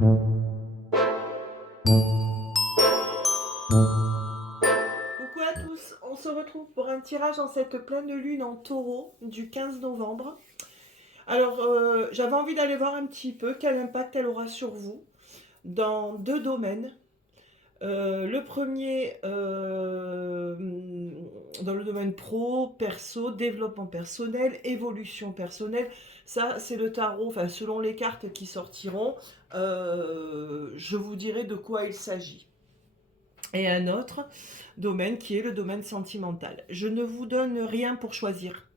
Coucou à tous, on se retrouve pour un tirage en cette pleine lune en taureau du 15 novembre. Alors, j'avais envie d'aller voir un petit peu quel impact elle aura sur vous dans deux domaines. Le premier, dans le domaine pro, perso, développement personnel, évolution personnelle. Ça, c'est le tarot, enfin, selon les cartes qui sortiront, je vous dirai de quoi il s'agit. Et un autre domaine qui est le domaine sentimental. Je ne vous donne rien pour choisir.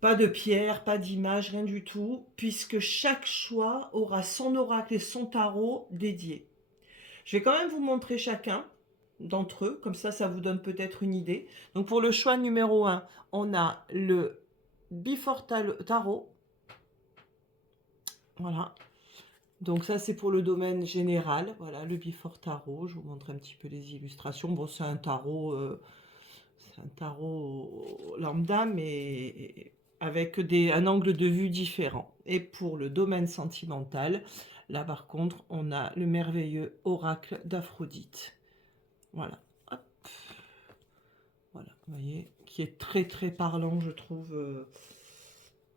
Pas de pierre, pas d'image, rien du tout, puisque chaque choix aura son oracle et son tarot dédié. Je vais quand même vous montrer chacun d'entre eux, comme ça vous donne peut-être une idée. Donc pour le choix numéro 1, on a le Before Tarot. Voilà. Donc ça c'est pour le domaine général. Voilà, le Before Tarot. Je vous montre un petit peu les illustrations. Bon, c'est un tarot lambda, mais avec un angle de vue différent. Et pour le domaine sentimental, là par contre, on a le merveilleux oracle d'Aphrodite. Voilà. Hop. Voilà, vous voyez, qui est très très parlant, je trouve,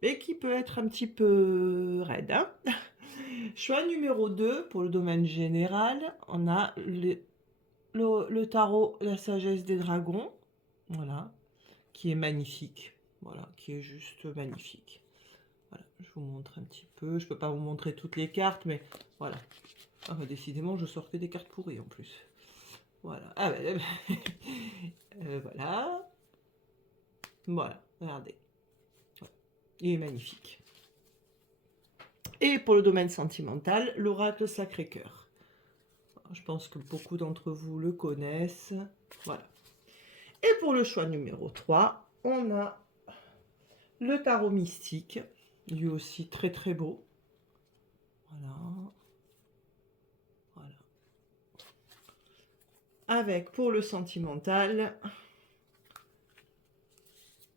et qui peut être un petit peu raide. Hein. Choix numéro 2, pour le domaine général, on a le tarot La Sagesse des Dragons. Voilà, qui est magnifique. Voilà, qui est juste magnifique. Voilà, je vous montre un petit peu. Je ne peux pas vous montrer toutes les cartes, mais voilà. Ah bah, décidément, je sors que des cartes pourries en plus. Voilà. Ah bah, voilà. Voilà, regardez. Voilà. Il est magnifique. Et pour le domaine sentimental, l'oracle Sacré-Cœur. Je pense que beaucoup d'entre vous le connaissent. Voilà. Et pour le choix numéro 3, on a le tarot mystique, lui aussi très très beau. Voilà. Voilà. Avec pour le sentimental,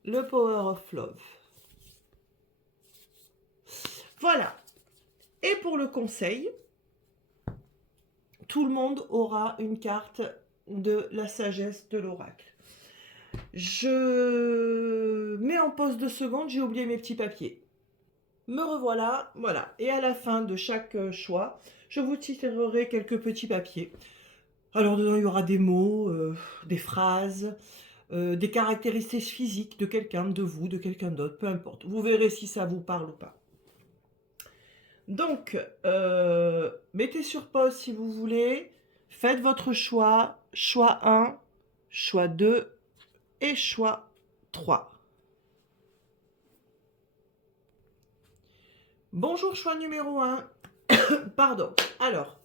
le Power of Love. Voilà. Et pour le conseil, tout le monde aura une carte de la sagesse de l'oracle. Je mets en pause 2 secondes, j'ai oublié mes petits papiers. Me revoilà, voilà. Et à la fin de chaque choix, je vous titrerai quelques petits papiers. Alors dedans, il y aura des mots, des phrases, des caractéristiques physiques de quelqu'un, de vous, de quelqu'un d'autre, peu importe. Vous verrez si ça vous parle ou pas. Donc, mettez sur pause si vous voulez. Faites votre choix. Choix 1, choix 2 et choix 3. Bonjour, choix numéro 1. Pardon. Alors,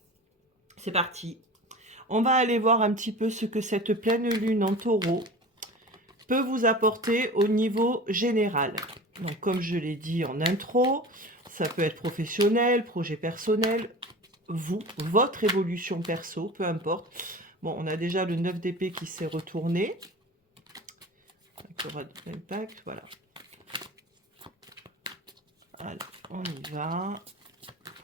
c'est parti. On va aller voir un petit peu ce que cette pleine lune en taureau peut vous apporter au niveau général. Donc, comme je l'ai dit en intro, ça peut être professionnel, projet personnel, vous, votre évolution perso, peu importe. Bon, on a déjà le 9 d'épée qui s'est retourné. Il y aura de l'impact, voilà. Alors, on y va.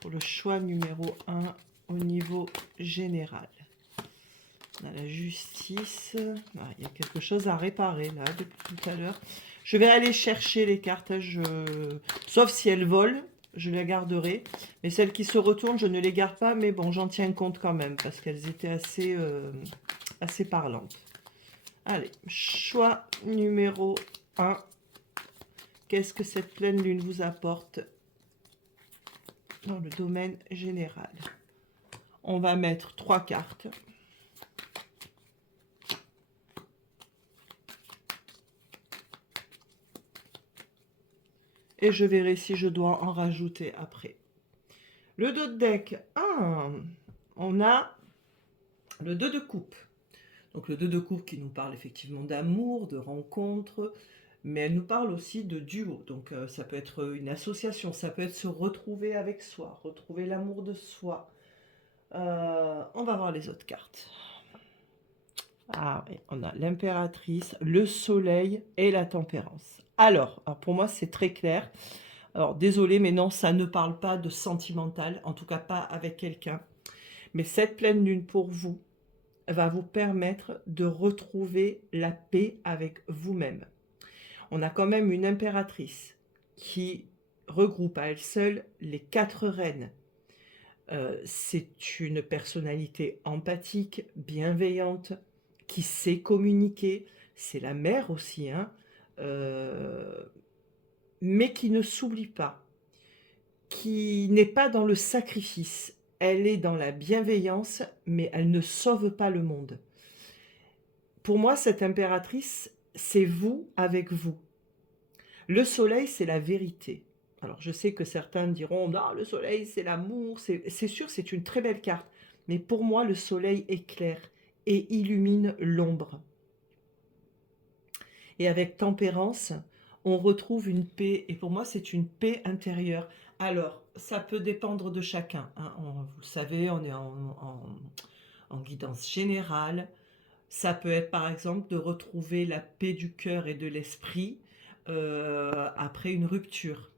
Pour le choix numéro 1 au niveau général. On a la justice. Ah, il y a quelque chose à réparer là depuis tout à l'heure. Je vais aller chercher les cartes. Sauf si elles volent, je les garderai. Mais celles qui se retournent, je ne les garde pas. Mais bon, j'en tiens compte quand même parce qu'elles étaient assez parlantes. Allez, choix numéro 1. Qu'est-ce que cette pleine lune vous apporte dans le domaine général? On va mettre 3 cartes. Et je verrai si je dois en rajouter après. Le dos de deck, on a le 2 de coupe. Donc le 2 de coupe qui nous parle effectivement d'amour, de rencontre, mais elle nous parle aussi de duo. Donc ça peut être une association, ça peut être se retrouver avec soi, retrouver l'amour de soi. On va voir les autres cartes. Ah oui, on a l'impératrice, le soleil et la tempérance. Alors pour moi c'est très clair. Alors désolé, mais non, ça ne parle pas de sentimental, en tout cas pas avec quelqu'un. Mais cette pleine lune pour vous va vous permettre de retrouver la paix avec vous-même. On a quand même une impératrice qui regroupe à elle seule les 4 reines. C'est une personnalité empathique, bienveillante, qui sait communiquer. C'est la mère aussi, hein, heu, mais qui ne s'oublie pas, qui n'est pas dans le sacrifice. Elle est dans la bienveillance, mais elle ne sauve pas le monde. Pour moi, cette impératrice, c'est vous avec vous. Le soleil, c'est la vérité. Alors, je sais que certains me diront: «Non, le soleil, c'est l'amour», c'est sûr, c'est une très belle carte, mais pour moi, le soleil éclaire et illumine l'ombre. Et avec tempérance, on retrouve une paix, et pour moi, c'est une paix intérieure. Alors, ça peut dépendre de chacun, hein. Vous le savez, on est en guidance générale. Ça peut être, par exemple, de retrouver la paix du cœur et de l'esprit, après une rupture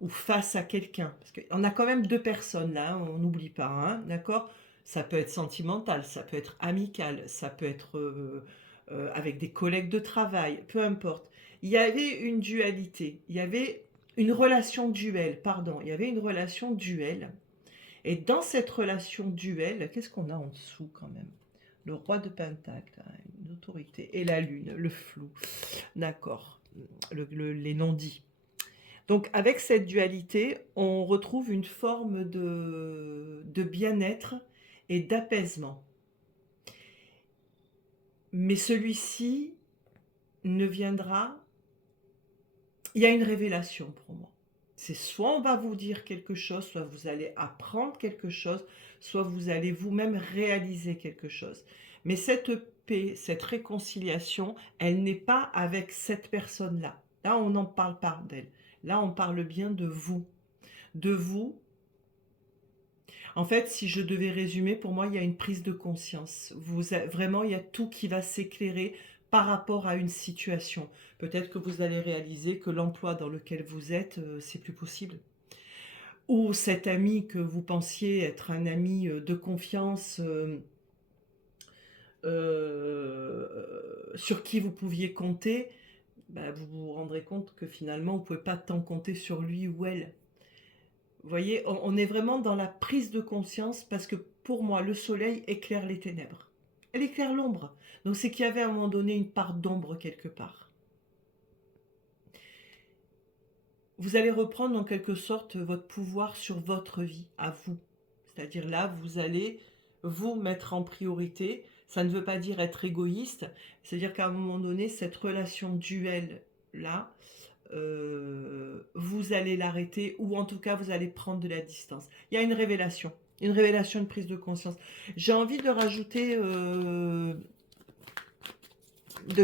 ou face à quelqu'un. Parce qu'on a quand même 2 personnes là, hein, on n'oublie pas, hein, d'accord? Ça peut être sentimental, ça peut être amical, ça peut être, avec des collègues de travail, peu importe. Il y avait une dualité, il y avait une relation duel, pardon, il y avait une relation duel, et dans cette relation duel, qu'est-ce qu'on a en dessous quand même? Le roi de pentacle, hein, une autorité, et la lune, le flou. D'accord, les non-dits. Donc avec cette dualité, on retrouve une forme de bien-être et d'apaisement. Mais celui-ci ne viendra... Il y a une révélation pour moi. C'est soit on va vous dire quelque chose, soit vous allez apprendre quelque chose, soit vous allez vous-même réaliser quelque chose. Mais cette paix, cette réconciliation, elle n'est pas avec cette personne-là. Là, on n'en parle pas d'elle. Là, on parle bien de vous. De vous. En fait, si je devais résumer, pour moi, il y a une prise de conscience. Vraiment, il y a tout qui va s'éclairer par rapport à une situation. Peut-être que vous allez réaliser que l'emploi dans lequel vous êtes, c'est plus possible. Ou cet ami que vous pensiez être un ami de confiance, sur qui vous pouviez compter, bah, vous vous rendrez compte que finalement, vous ne pouvez pas tant compter sur lui ou elle. Vous voyez, on est vraiment dans la prise de conscience, parce que pour moi, le soleil éclaire les ténèbres. Elle éclaire l'ombre. Donc c'est qu'il y avait à un moment donné une part d'ombre quelque part. Vous allez reprendre en quelque sorte votre pouvoir sur votre vie, à vous. C'est-à-dire là, vous allez vous mettre en priorité. Ça ne veut pas dire être égoïste. C'est-à-dire qu'à un moment donné, cette relation duel-là, vous allez l'arrêter, ou en tout cas vous allez prendre de la distance. Il y a une révélation, une prise de conscience. J'ai envie de rajouter 2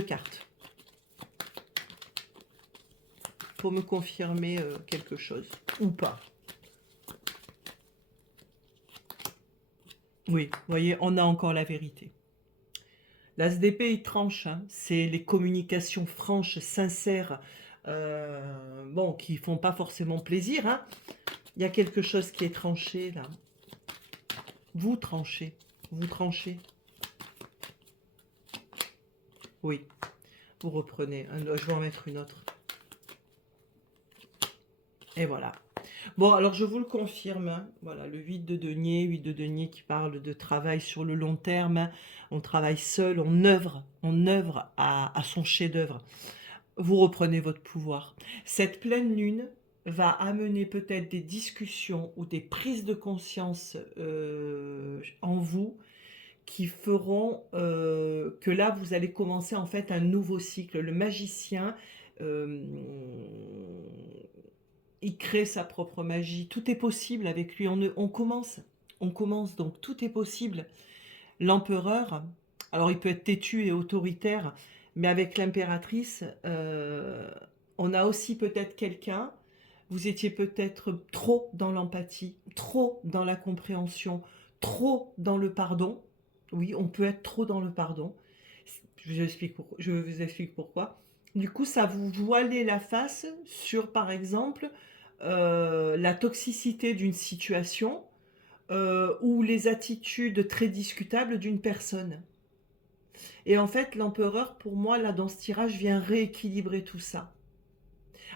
cartes pour me confirmer quelque chose, ou pas. Oui, vous voyez, on a encore la vérité. L'as d'épée, il tranche, hein. C'est les communications franches, sincères, bon, qui font pas forcément plaisir, hein. Il y a quelque chose qui est tranché là. Vous tranchez, vous tranchez. Oui, vous reprenez. Je vais en mettre une autre. Et voilà. Bon, alors je vous le confirme, hein. Voilà, le 8 de denier qui parle de travail sur le long terme, hein. On travaille seul, on œuvre à son chef-d'œuvre. Vous reprenez votre pouvoir. Cette pleine lune va amener peut-être des discussions ou des prises de conscience en vous, qui feront que là, vous allez commencer en fait un nouveau cycle. Le magicien, euh, il crée sa propre magie. Tout est possible avec lui. On commence, donc tout est possible. L'empereur, alors il peut être têtu et autoritaire, mais avec l'impératrice, on a aussi peut-être quelqu'un, vous étiez peut-être trop dans l'empathie, trop dans la compréhension, trop dans le pardon. Oui, on peut être trop dans le pardon. Je vous explique pourquoi. Du coup, ça vous voilait la face sur, par exemple, la toxicité d'une situation ou les attitudes très discutables d'une personne. Et en fait, l'empereur, pour moi, là, dans ce tirage, vient rééquilibrer tout ça.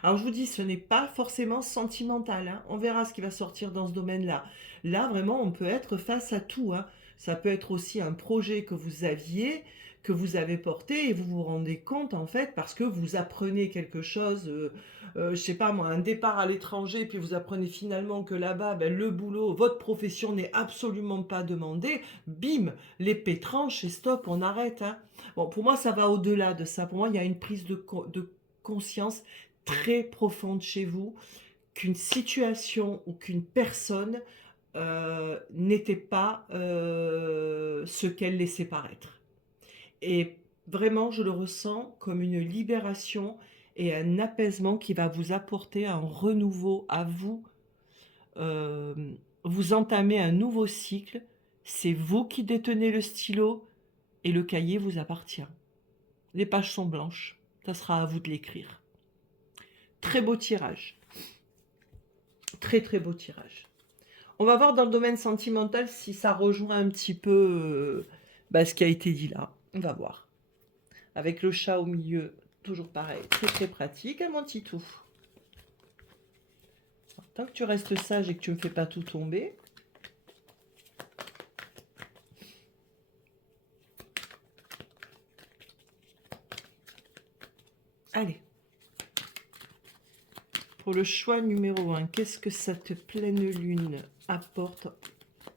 Alors je vous dis, ce n'est pas forcément sentimental, hein. On verra ce qui va sortir dans ce domaine-là. Là, vraiment, on peut être face à tout, hein. Ça peut être aussi un projet que vous aviez, que vous avez porté et vous vous rendez compte en fait parce que vous apprenez quelque chose, je sais pas moi, un départ à l'étranger, puis vous apprenez finalement que là-bas, ben, le boulot, votre profession n'est absolument pas demandée. Bim, l'épée tranche et stop, on arrête, hein. Bon, pour moi, ça va au-delà de ça. Pour moi, il y a une prise de conscience très profonde chez vous qu'une situation ou qu'une personne n'était pas ce qu'elle laissait paraître. Et vraiment, je le ressens comme une libération et un apaisement qui va vous apporter un renouveau à vous. Euh, vous entamez un nouveau cycle. C'est vous qui détenez le stylo et le cahier vous appartient. Les pages sont blanches. Ça sera à vous de l'écrire. Très beau tirage. Très très beau tirage. On va voir dans le domaine sentimental si ça rejoint un petit peu ce qui a été dit là. On va voir. Avec le chat au milieu, toujours pareil, très très pratique, mon titou. Tant que tu restes sage et que tu ne me fais pas tout tomber. Allez. Pour le choix numéro 1, qu'est-ce que cette pleine lune apporte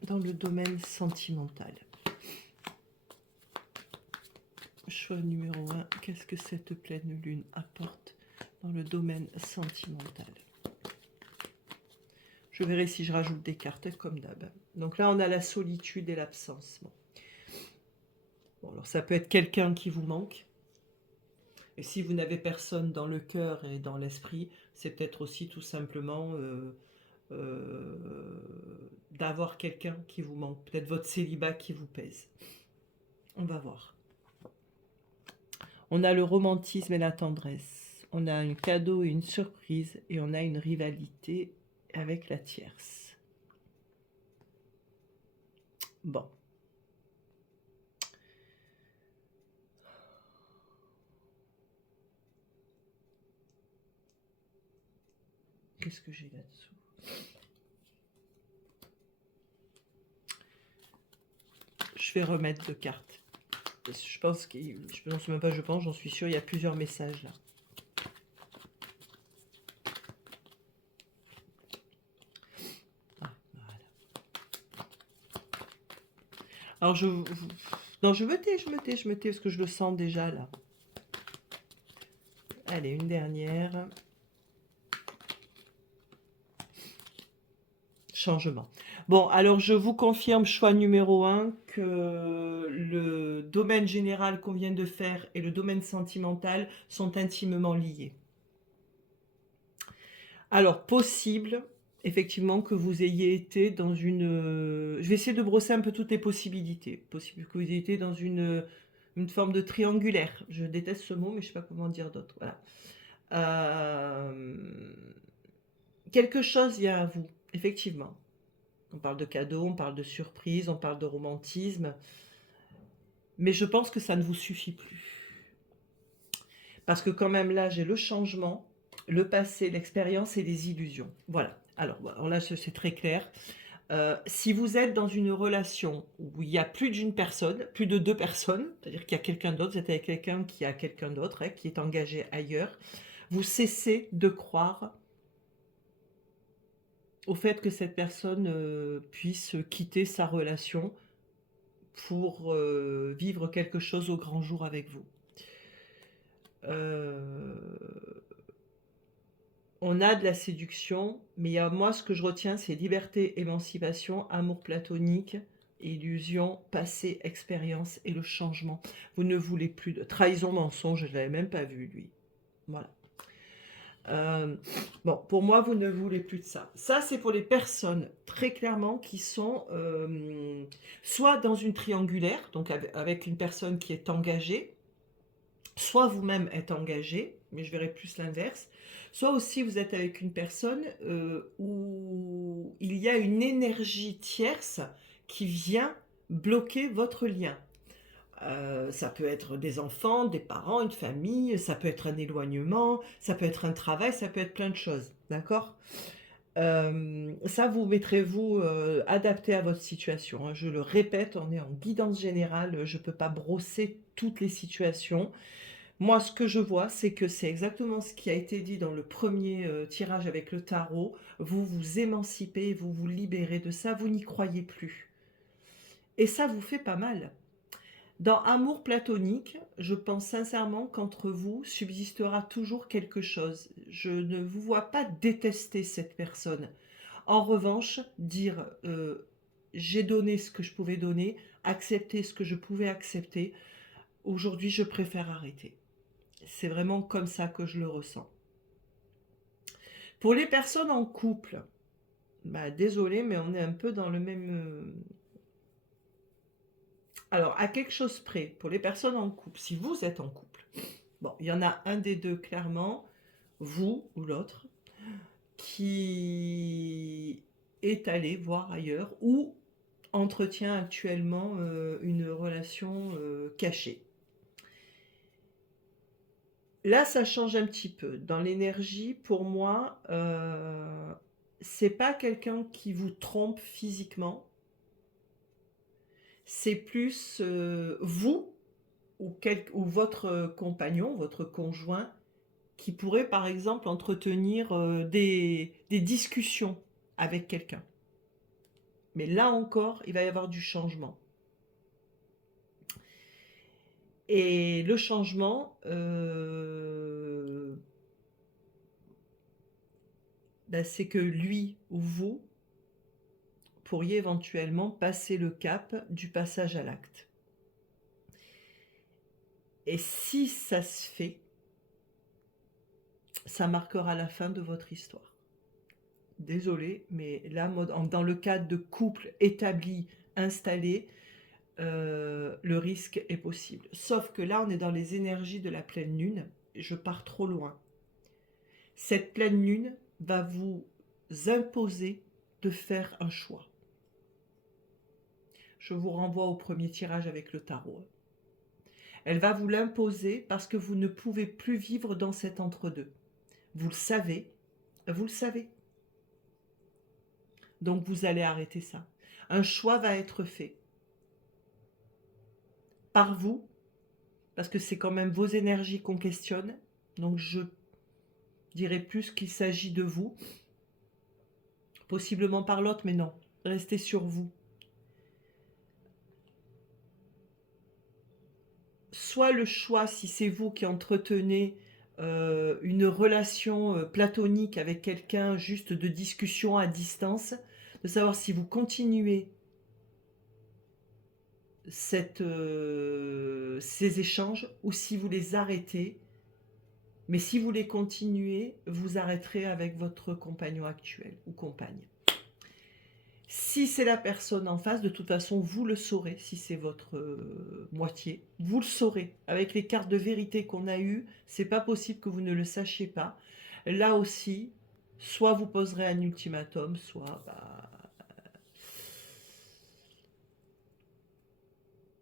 dans le domaine sentimental? Choix numéro 1, qu'est-ce que cette pleine lune apporte dans le domaine sentimental? Je verrai si je rajoute des cartes comme d'hab. Donc là, on a la solitude et l'absence. Bon, alors ça peut être quelqu'un qui vous manque. Et si vous n'avez personne dans le cœur et dans l'esprit, c'est peut-être aussi tout simplement d'avoir quelqu'un qui vous manque. Peut-être votre célibat qui vous pèse. On va voir. On a le romantisme et la tendresse. On a un cadeau et une surprise. Et on a une rivalité avec la tierce. Bon. Qu'est-ce que j'ai là-dessous? Je vais remettre deux cartes. Je pense que... Non, c'est même pas je pense, j'en suis sûre, il y a plusieurs messages là. Ah, voilà. Alors non, je me tais, parce que je le sens déjà là. Allez, une dernière. Changement. Bon, alors je vous confirme, choix numéro 1, que le domaine général qu'on vient de faire et le domaine sentimental sont intimement liés. Alors, possible, effectivement, que vous ayez été dans une... je vais essayer de brosser un peu toutes les possibilités. Possible que vous ayez été dans une forme de triangulaire. Je déteste ce mot, mais je ne sais pas comment dire d'autre. Voilà. Quelque chose vient à vous, effectivement. On parle de cadeaux, on parle de surprise, on parle de romantisme. Mais je pense que ça ne vous suffit plus. Parce que quand même là, j'ai le changement, le passé, l'expérience et les illusions. Voilà. Alors là, c'est très clair. Si vous êtes dans une relation où il y a plus d'une personne, plus de deux personnes, c'est-à-dire qu'il y a quelqu'un d'autre, vous êtes avec quelqu'un qui a quelqu'un d'autre, hein, qui est engagé ailleurs, vous cessez de croire au fait que cette personne puisse quitter sa relation pour vivre quelque chose au grand jour avec vous. On a de la séduction, mais moi ce que je retiens c'est liberté, émancipation, amour platonique, illusion, passé, expérience et le changement. Vous ne voulez plus de trahison, mensonge, je ne l'avais même pas vu lui. Voilà. Bon, pour moi, vous ne voulez plus de ça. Ça, c'est pour les personnes, très clairement, qui sont soit dans une triangulaire, donc avec une personne qui est engagée, soit vous-même êtes engagé, mais je verrai plus l'inverse, soit aussi vous êtes avec une personne où il y a une énergie tierce qui vient bloquer votre lien. Ça peut être des enfants, des parents, une famille, ça peut être un éloignement, ça peut être un travail, ça peut être plein de choses, d'accord? Ça, vous mettrez-vous adapté à votre situation, hein. Je le répète, on est en guidance générale, je ne peux pas brosser toutes les situations. Moi, ce que je vois, c'est que c'est exactement ce qui a été dit dans le premier tirage avec le tarot. Vous vous émancipez, vous vous libérez de ça, vous n'y croyez plus. Et ça vous fait pas mal. Dans Amour platonique, je pense sincèrement qu'entre vous subsistera toujours quelque chose. Je ne vous vois pas détester cette personne. En revanche, dire j'ai donné ce que je pouvais donner, accepter ce que je pouvais accepter, aujourd'hui je préfère arrêter. C'est vraiment comme ça que je le ressens. Pour les personnes en couple, bah, désolé, mais on est un peu dans le même... Alors, à quelque chose près, pour les personnes en couple, si vous êtes en couple, bon, il y en a un des deux clairement, vous ou l'autre, qui est allé voir ailleurs ou entretient actuellement une relation cachée. Là, ça change un petit peu. Dans l'énergie, pour moi, c'est pas quelqu'un qui vous trompe physiquement, c'est plus vous ou votre compagnon, votre conjoint, qui pourrait par exemple entretenir des discussions avec quelqu'un. Mais là encore, il va y avoir du changement. Et le changement, ben, c'est que lui ou vous pourriez éventuellement passer le cap du passage à l'acte. Et si ça se fait, ça marquera la fin de votre histoire. Désolée, mais là, dans le cadre de couple établi, installé, le risque est possible. Sauf que là, on est dans les énergies de la pleine lune. Je pars trop loin. Cette pleine lune va vous imposer de faire un choix. Je vous renvoie au premier tirage avec le tarot. Elle va vous l'imposer parce que vous ne pouvez plus vivre dans cet entre-deux. Vous le savez, vous le savez. Donc vous allez arrêter ça. Un choix va être fait par vous, parce que c'est quand même vos énergies qu'on questionne. Donc je dirais plus qu'il s'agit de vous, possiblement par l'autre, mais non, restez sur vous. Soit le choix, si c'est vous qui entretenez une relation platonique avec quelqu'un, juste de discussion à distance, de savoir si vous continuez ces échanges ou si vous les arrêtez. Mais si vous les continuez, vous arrêterez avec votre compagnon actuel ou compagne. Si c'est la personne en face, de toute façon, vous le saurez. Si c'est votre moitié, vous le saurez. Avec les cartes de vérité qu'on a eues, c'est pas possible que vous ne le sachiez pas. Là aussi, soit vous poserez un ultimatum, soit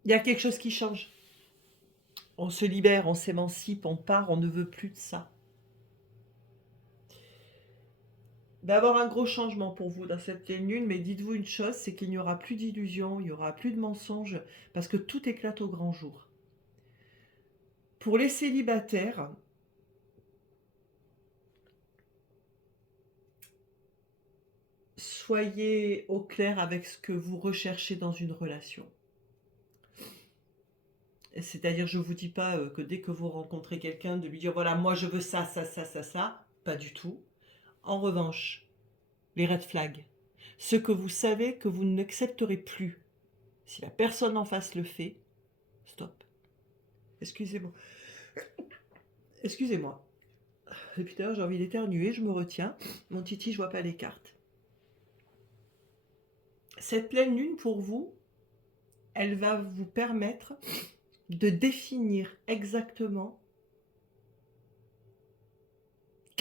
il y a quelque chose qui change. On se libère, on s'émancipe, on part, on ne veut plus de ça. Il va y avoir un gros changement pour vous dans cette pleine lune, mais dites-vous une chose, c'est qu'il n'y aura plus d'illusions, il n'y aura plus de mensonges, parce que tout éclate au grand jour. Pour les célibataires, soyez au clair avec ce que vous recherchez dans une relation. C'est-à-dire, je ne vous dis pas que dès que vous rencontrez quelqu'un, de lui dire, voilà, moi je veux ça, ça, ça, ça, ça. Pas du tout. En revanche, les red flags, ce que vous savez que vous n'accepterez plus, si la personne en face le fait, stop. Excusez-moi. Excusez-moi. Depuis tout à l'heure, j'ai envie d'éternuer, je me retiens. Mon titi, je vois pas les cartes. Cette pleine lune, pour vous, elle va vous permettre de définir exactement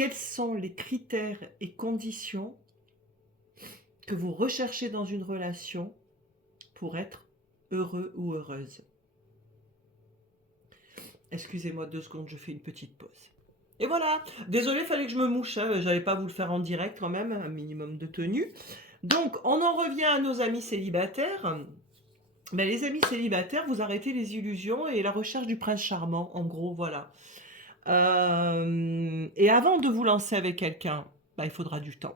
quels sont les critères et conditions que vous recherchez dans une relation pour être heureux ou heureuse. Excusez-moi 2 secondes, je fais une petite pause. Et voilà, désolé, il fallait que je me mouche, hein. J'allais pas vous le faire en direct quand même, un minimum de tenue. Donc, on en revient à nos amis célibataires. Ben, les amis célibataires, vous arrêtez les illusions et la recherche du prince charmant, en gros, voilà. Et avant de vous lancer avec quelqu'un, ben, il faudra du temps.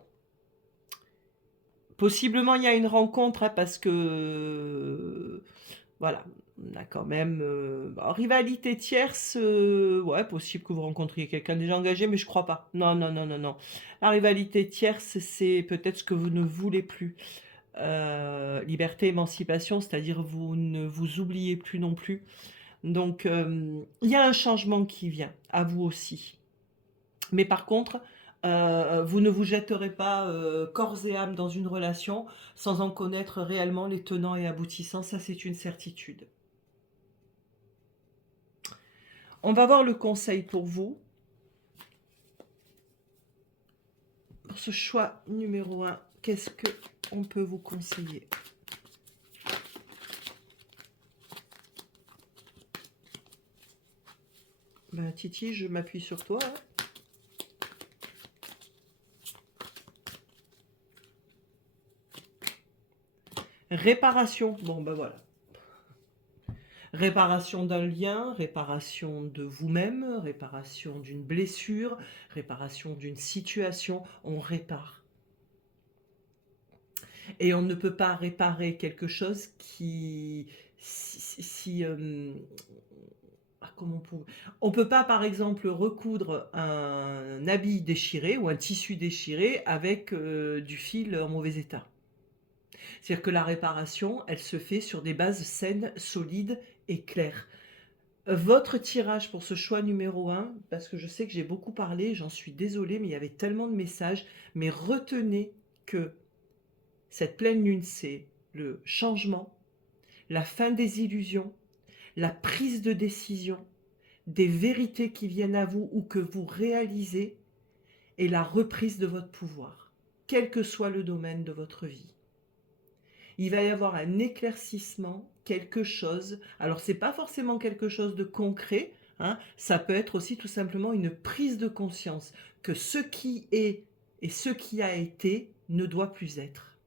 Possiblement, il y a une rencontre, hein, parce que... voilà, on a quand même... rivalité tierce, ouais, possible que vous rencontriez quelqu'un déjà engagé, mais je crois pas. Non, non, non, non, non. La rivalité tierce, c'est peut-être ce que vous ne voulez plus. Liberté, émancipation, c'est-à-dire vous ne vous oubliez plus non plus. Donc, il y a un changement qui vient, à vous aussi. Mais par contre, vous ne vous jetterez pas corps et âme dans une relation sans en connaître réellement les tenants et aboutissants, ça c'est une certitude. On va voir le conseil pour vous. Pour ce choix numéro 1, qu'est-ce qu'on peut vous conseiller? Ben, Titi, je m'appuie sur toi. Hein. Réparation. Bon, ben voilà. Réparation d'un lien, réparation de vous-même, réparation d'une blessure, réparation d'une situation. On répare. Et on ne peut pas réparer quelque chose qui... comment on peut pas, par exemple, recoudre un habit déchiré ou un tissu déchiré avec du fil en mauvais état. C'est-à-dire que la réparation, elle se fait sur des bases saines, solides et claires. Votre tirage pour ce choix numéro 1, parce que je sais que j'ai beaucoup parlé, j'en suis désolée, mais il y avait tellement de messages, mais retenez que cette pleine lune, c'est le changement, la fin des illusions, la prise de décision, des vérités qui viennent à vous ou que vous réalisez, et la reprise de votre pouvoir, quel que soit le domaine de votre vie. Il va y avoir un éclaircissement, quelque chose. Alors, ce n'est pas forcément quelque chose de concret, hein, ça peut être aussi tout simplement une prise de conscience que ce qui est et ce qui a été ne doit plus être.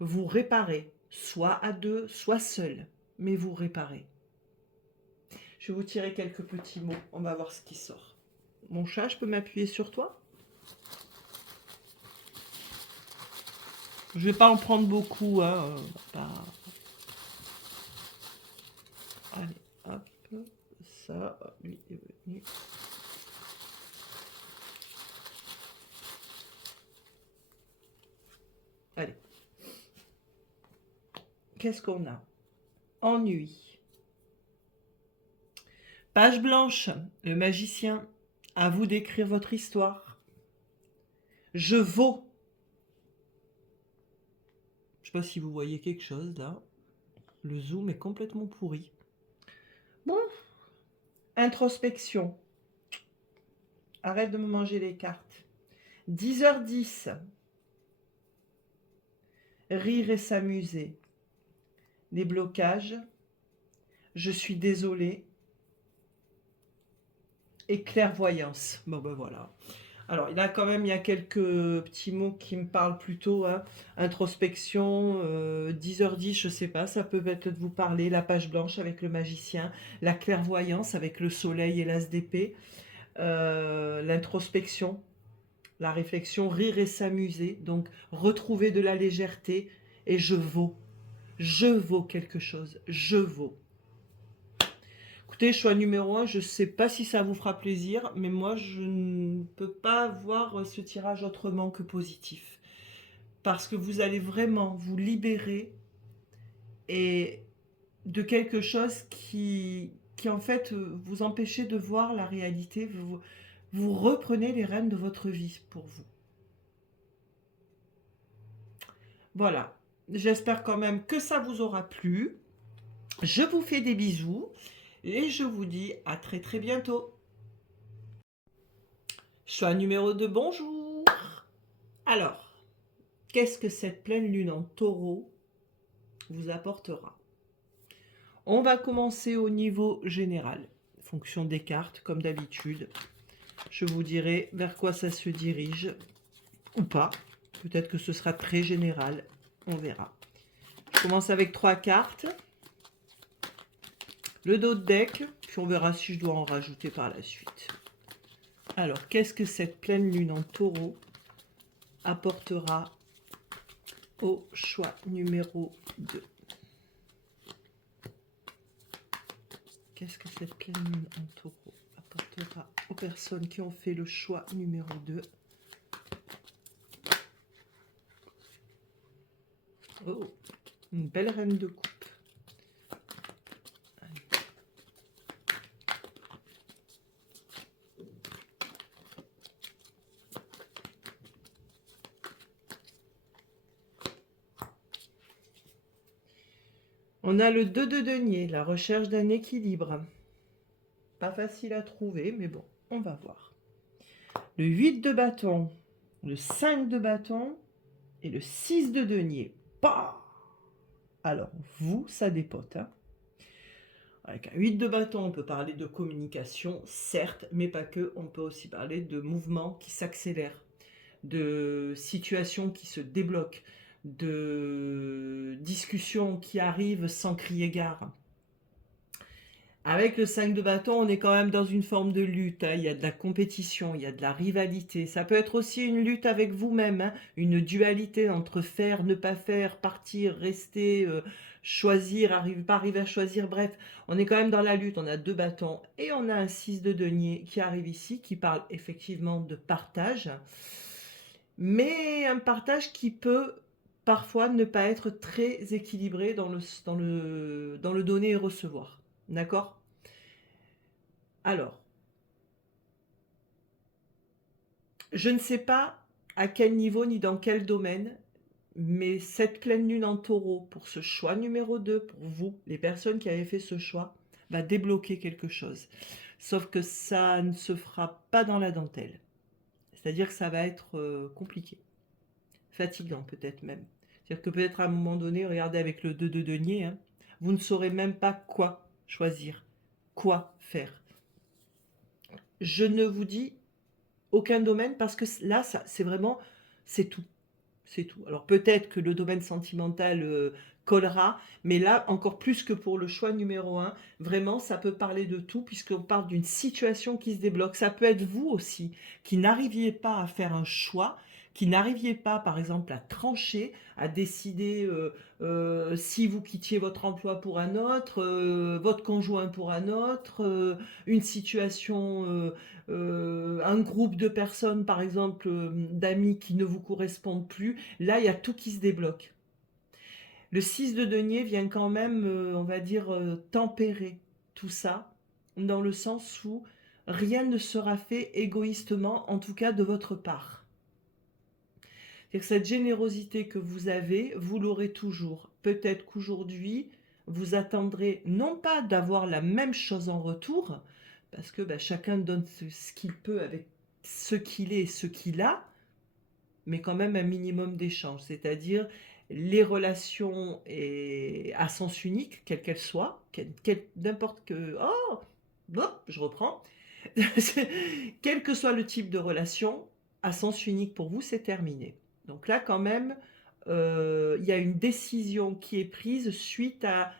Vous réparez, soit à 2, soit seul, mais vous réparez. Je vais vous tirer quelques petits mots, on va voir ce qui sort. Mon chat, je peux m'appuyer sur toi? Je vais pas en prendre beaucoup, hein. Allez, hop, ça, lui est venu. Allez. Qu'est-ce qu'on a? Ennui. Page blanche, le magicien. À vous d'écrire votre histoire. Je vaux. Je sais pas si vous voyez quelque chose là. Le zoom est complètement pourri. Bon. Introspection. Arrête de me manger les cartes. 10h10. Rire et s'amuser. Les blocages. Je suis désolée. Et clairvoyance. Bon ben voilà. Alors, il y a quelques petits mots qui me parlent plutôt. Hein. Introspection, 10h10, je sais pas, ça peut peut-être vous parler. La page blanche avec le magicien, la clairvoyance avec le soleil et l'as d'épée, l'introspection, la réflexion, rire et s'amuser. Donc, retrouver de la légèreté et je vaux. Je vaux quelque chose. Je vaux. Écoutez, choix numéro 1, je ne sais pas si ça vous fera plaisir, mais moi, je ne peux pas voir ce tirage autrement que positif. Parce que vous allez vraiment vous libérer et de quelque chose qui en fait vous empêchait de voir la réalité. Vous reprenez les rênes de votre vie pour vous. Voilà. J'espère quand même que ça vous aura plu. Je vous fais des bisous. Et je vous dis à très très bientôt. Choix numéro 2, bonjour. Alors, qu'est-ce que cette pleine lune en taureau vous apportera? On va commencer au niveau général. Fonction des cartes, comme d'habitude. Je vous dirai vers quoi ça se dirige, ou pas. Peut-être que ce sera très général, on verra. Je commence avec 3 cartes. Le dos de deck, puis on verra si je dois en rajouter par la suite. Alors, qu'est-ce que cette pleine lune en taureau apportera au choix numéro 2? Qu'est-ce que cette pleine lune en taureau apportera aux personnes qui ont fait le choix numéro 2? Oh, une belle reine de coupe. On a le 2 de denier, la recherche d'un équilibre. Pas facile à trouver, mais bon, on va voir. Le 8 de bâton, le 5 de bâton et le 6 de denier. Bah, alors, vous, ça dépote. Hein. Avec un 8 de bâton, on peut parler de communication, certes, mais pas que. On peut aussi parler de mouvements qui s'accélèrent, de situations qui se débloquent, de discussions qui arrivent sans crier gare. Avec le 5 de bâton, on est quand même dans une forme de lutte. Hein. Il y a de la compétition, il y a de la rivalité. Ça peut être aussi une lutte avec vous-même, hein. Une dualité entre faire, ne pas faire, partir, rester, choisir, pas arriver à choisir. Bref, on est quand même dans la lutte. On a 2 bâtons et on a un 6 de denier qui arrive ici, qui parle effectivement de partage. Mais un partage qui peut parfois ne pas être très équilibré dans le donner et recevoir. D'accord? Alors, je ne sais pas à quel niveau ni dans quel domaine, mais cette pleine lune en taureau, pour ce choix numéro 2, pour vous, les personnes qui avaient fait ce choix, va débloquer quelque chose. Sauf que ça ne se fera pas dans la dentelle. C'est-à-dire que ça va être compliqué. Fatigant peut-être même. C'est-à-dire que peut-être à un moment donné, regardez avec le 2 de denier, hein, vous ne saurez même pas quoi choisir, quoi faire. Je ne vous dis aucun domaine parce que là, c'est vraiment, c'est tout. C'est tout. Alors peut-être que le domaine sentimental collera, mais là, encore plus que pour le choix numéro 1, vraiment, ça peut parler de tout puisqu'on parle d'une situation qui se débloque. Ça peut être vous aussi qui n'arriviez pas à faire un choix, qui n'arriviez pas, par exemple, à trancher, à décider si vous quittiez votre emploi pour un autre, votre conjoint pour un autre, une situation un groupe de personnes, par exemple, d'amis qui ne vous correspondent plus, là, il y a tout qui se débloque. Le 6 de denier vient quand même, on va dire, tempérer tout ça, dans le sens où rien ne sera fait égoïstement, en tout cas de votre part. C'est-à-dire que cette générosité que vous avez, vous l'aurez toujours. Peut-être qu'aujourd'hui, vous attendrez non pas d'avoir la même chose en retour, parce que chacun donne ce qu'il peut avec ce qu'il est et ce qu'il a, mais quand même un minimum d'échange. C'est-à-dire les relations à sens unique, quelles qu'elles soient, n'importe que... Oh, je reprends. Quel que soit le type de relation, à sens unique pour vous, c'est terminé. Donc là, quand même, il y a une décision qui est prise suite à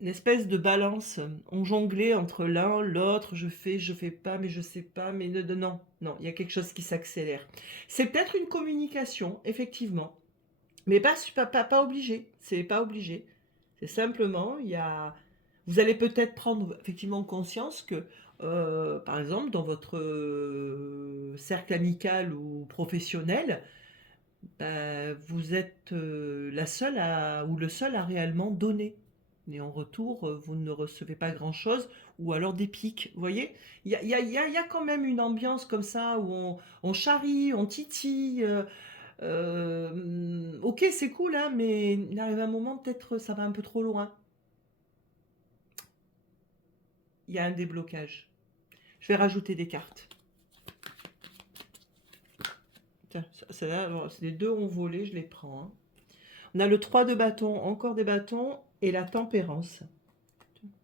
une espèce de balance. On jonglait entre l'un, l'autre, je fais pas, mais je sais pas, mais non, non, il y a quelque chose qui s'accélère. C'est peut-être une communication, effectivement, mais pas obligé. C'est pas obligé. C'est simplement, vous allez peut-être prendre effectivement conscience que, par exemple, dans votre cercle amical ou professionnel, vous êtes la seule ou le seul à réellement donner. Et en retour, vous ne recevez pas grand-chose, ou alors des pics. Vous voyez, il y a quand même une ambiance comme ça où on charrie, on titille. Ok, c'est cool, hein, mais il arrive un moment, peut-être ça va un peu trop loin. Il y a un déblocage. Je vais rajouter des cartes. Tiens, celle-là, les deux ont volé, je les prends. Hein. On a le 3 de bâton, encore des bâtons, et la tempérance.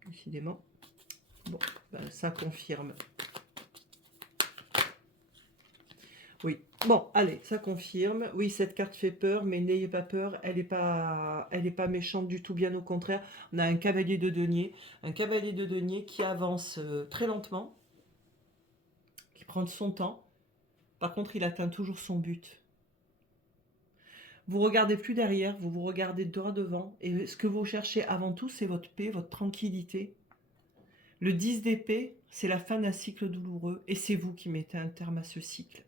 Décidément. Bon, ben, ça confirme. Oui. Bon, allez, ça confirme. Oui, cette carte fait peur, mais n'ayez pas peur. Elle n'est pas méchante du tout, bien au contraire. On a un cavalier de denier. Un cavalier de denier qui avance très lentement, qui prend son temps. Par contre, il atteint toujours son but. Vous regardez plus derrière, vous vous regardez droit devant. Et ce que vous cherchez avant tout, c'est votre paix, votre tranquillité. Le 10 d'épée, c'est la fin d'un cycle douloureux. Et c'est vous qui mettez un terme à ce cycle.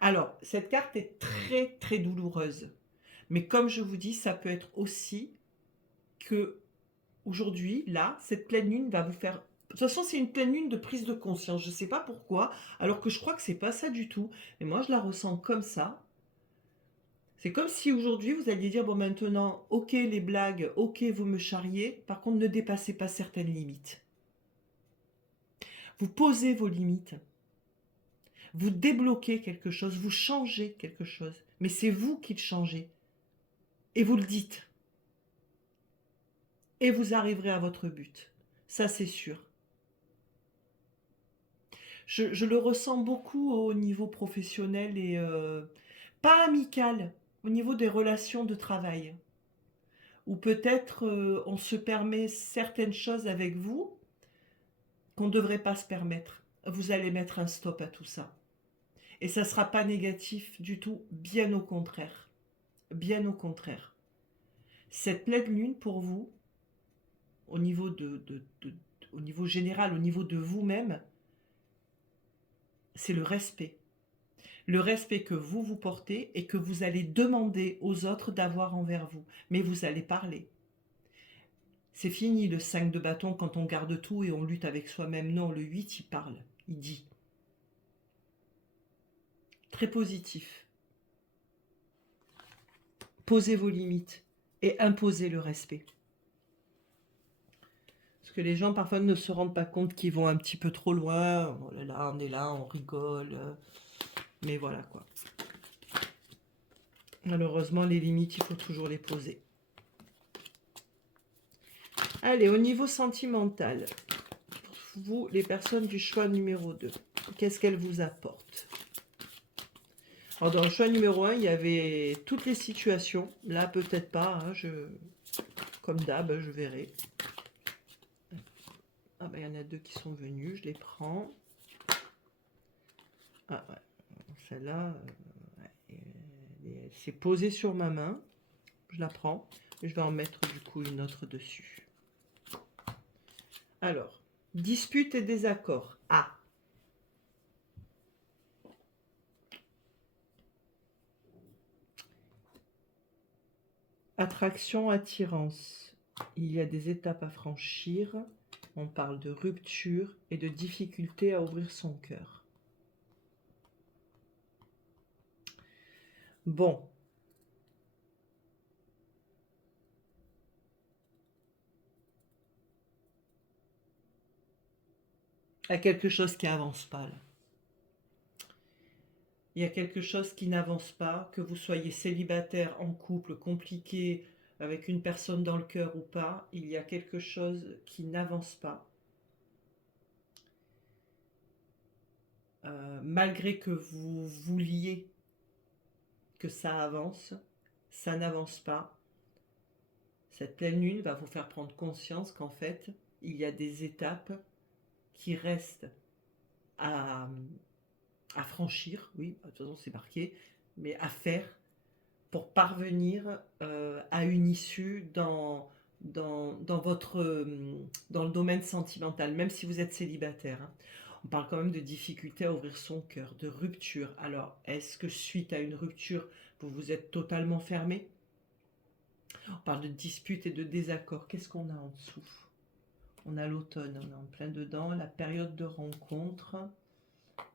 Alors, cette carte est très, très douloureuse. Mais comme je vous dis, ça peut être aussi que aujourd'hui, là, cette pleine lune va vous faire... De toute façon, c'est une pleine lune de prise de conscience. Je ne sais pas pourquoi, alors que je crois que c'est pas ça du tout. Et moi, je la ressens comme ça. C'est comme si aujourd'hui, vous alliez dire, bon maintenant, ok les blagues, ok vous me charriez, par contre, ne dépassez pas certaines limites. Vous posez vos limites. Vous débloquez quelque chose, vous changez quelque chose. Mais c'est vous qui le changez. Et vous le dites. Et vous arriverez à votre but. Ça, c'est sûr. Je le ressens beaucoup au niveau professionnel et pas amical, au niveau des relations de travail. Ou peut-être on se permet certaines choses avec vous qu'on ne devrait pas se permettre. Vous allez mettre un stop à tout ça. Et ça ne sera pas négatif du tout, bien au contraire. Bien au contraire. Cette pleine lune pour vous, au niveau, au niveau général, au niveau de vous-même, c'est le respect. Le respect que vous vous portez et que vous allez demander aux autres d'avoir envers vous. Mais vous allez parler. C'est fini le 5 de bâton quand on garde tout et on lutte avec soi-même. Non, le 8, il parle, il dit. Très positif. Posez vos limites et imposez le respect. Parce que les gens parfois ne se rendent pas compte qu'ils vont un petit peu trop loin. Oh là, on est là, on rigole. Mais voilà quoi. Malheureusement, les limites, il faut toujours les poser. Allez, au niveau sentimental, vous, les personnes du choix numéro 2, qu'est-ce qu'elles vous apportent? Alors, dans le choix numéro 1, il y avait toutes les situations. Là, peut-être pas. Hein, comme d'hab, je verrai. Ah ben, il y en a deux qui sont venus. Je les prends. Ah ouais. Celle-là, c'est posé sur ma main. Je la prends. Et je vais en mettre du coup une autre dessus. Alors, dispute et désaccord. Ah. Attraction, attirance. Il y a des étapes à franchir. On parle de rupture et de difficulté à ouvrir son cœur. Bon. Il y a quelque chose qui n'avance pas là. Il y a quelque chose qui n'avance pas, que vous soyez célibataire, en couple, compliqué, avec une personne dans le cœur ou pas, il y a quelque chose qui n'avance pas. Malgré que vous vouliez que ça avance, ça n'avance pas. Cette pleine lune va vous faire prendre conscience qu'en fait, il y a des étapes qui restent à franchir, oui, de toute façon c'est marqué, mais à faire pour parvenir à une issue dans le domaine sentimental, même si vous êtes célibataire. Hein. On parle quand même de difficulté à ouvrir son cœur, de rupture. Alors, est-ce que suite à une rupture, vous vous êtes totalement fermé? On parle de dispute et de désaccord. Qu'est-ce qu'on a en dessous? On a l'automne, on est en plein dedans, la période de rencontre,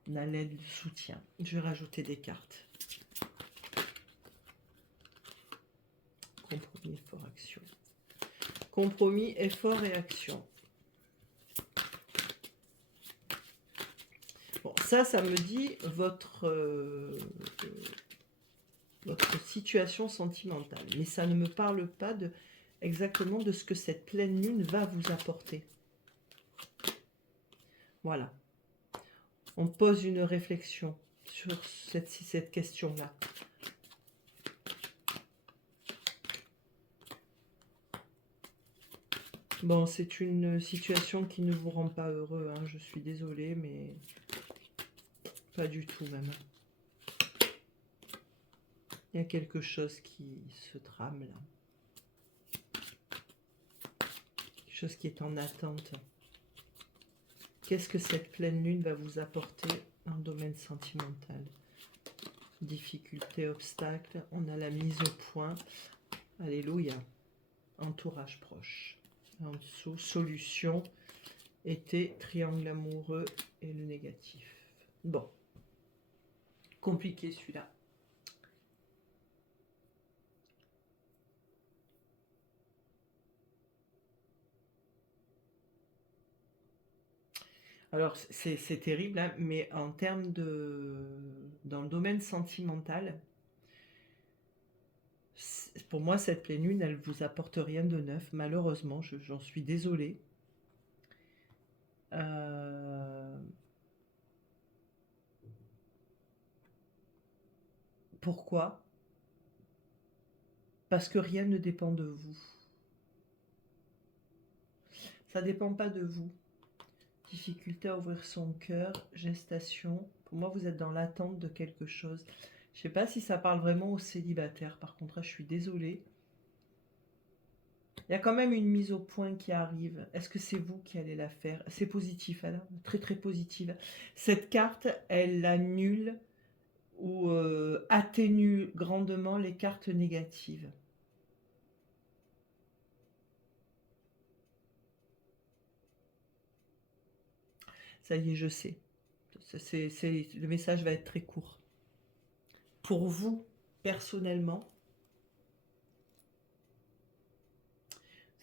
on a l'aide, le soutien. Je vais rajouter des cartes. Compromis, effort, action. Compromis, effort et action. Bon, Ça me dit votre situation sentimentale. Mais ça ne me parle pas exactement de ce que cette pleine lune va vous apporter. Voilà. On pose une réflexion sur cette question-là. Bon, c'est une situation qui ne vous rend pas heureux, hein. Je suis désolée, mais pas du tout même. Il y a quelque chose qui se trame là. Quelque chose qui est en attente. Qu'est-ce que cette pleine lune va vous apporter en domaine sentimental? Difficulté, obstacle, on a la mise au point. Alléluia. Entourage proche. En dessous, solution, été, triangle amoureux et le négatif. Bon. Compliqué celui-là. Alors, c'est terrible, hein, mais en termes dans le domaine sentimental, pour moi, cette pleine lune, elle ne vous apporte rien de neuf. Malheureusement, j'en suis désolée. Pourquoi? Parce que rien ne dépend de vous. Ça ne dépend pas de vous. Difficulté à ouvrir son cœur, gestation. Pour moi, vous êtes dans l'attente de quelque chose. Je ne sais pas si ça parle vraiment aux célibataires. Par contre, là, je suis désolée. Il y a quand même une mise au point qui arrive. Est-ce que c'est vous qui allez la faire? C'est positif, alors, très très positive. Cette carte, elle annule ou atténue grandement les cartes négatives. Ça y est, je sais. Le message va être très court. Pour vous, personnellement,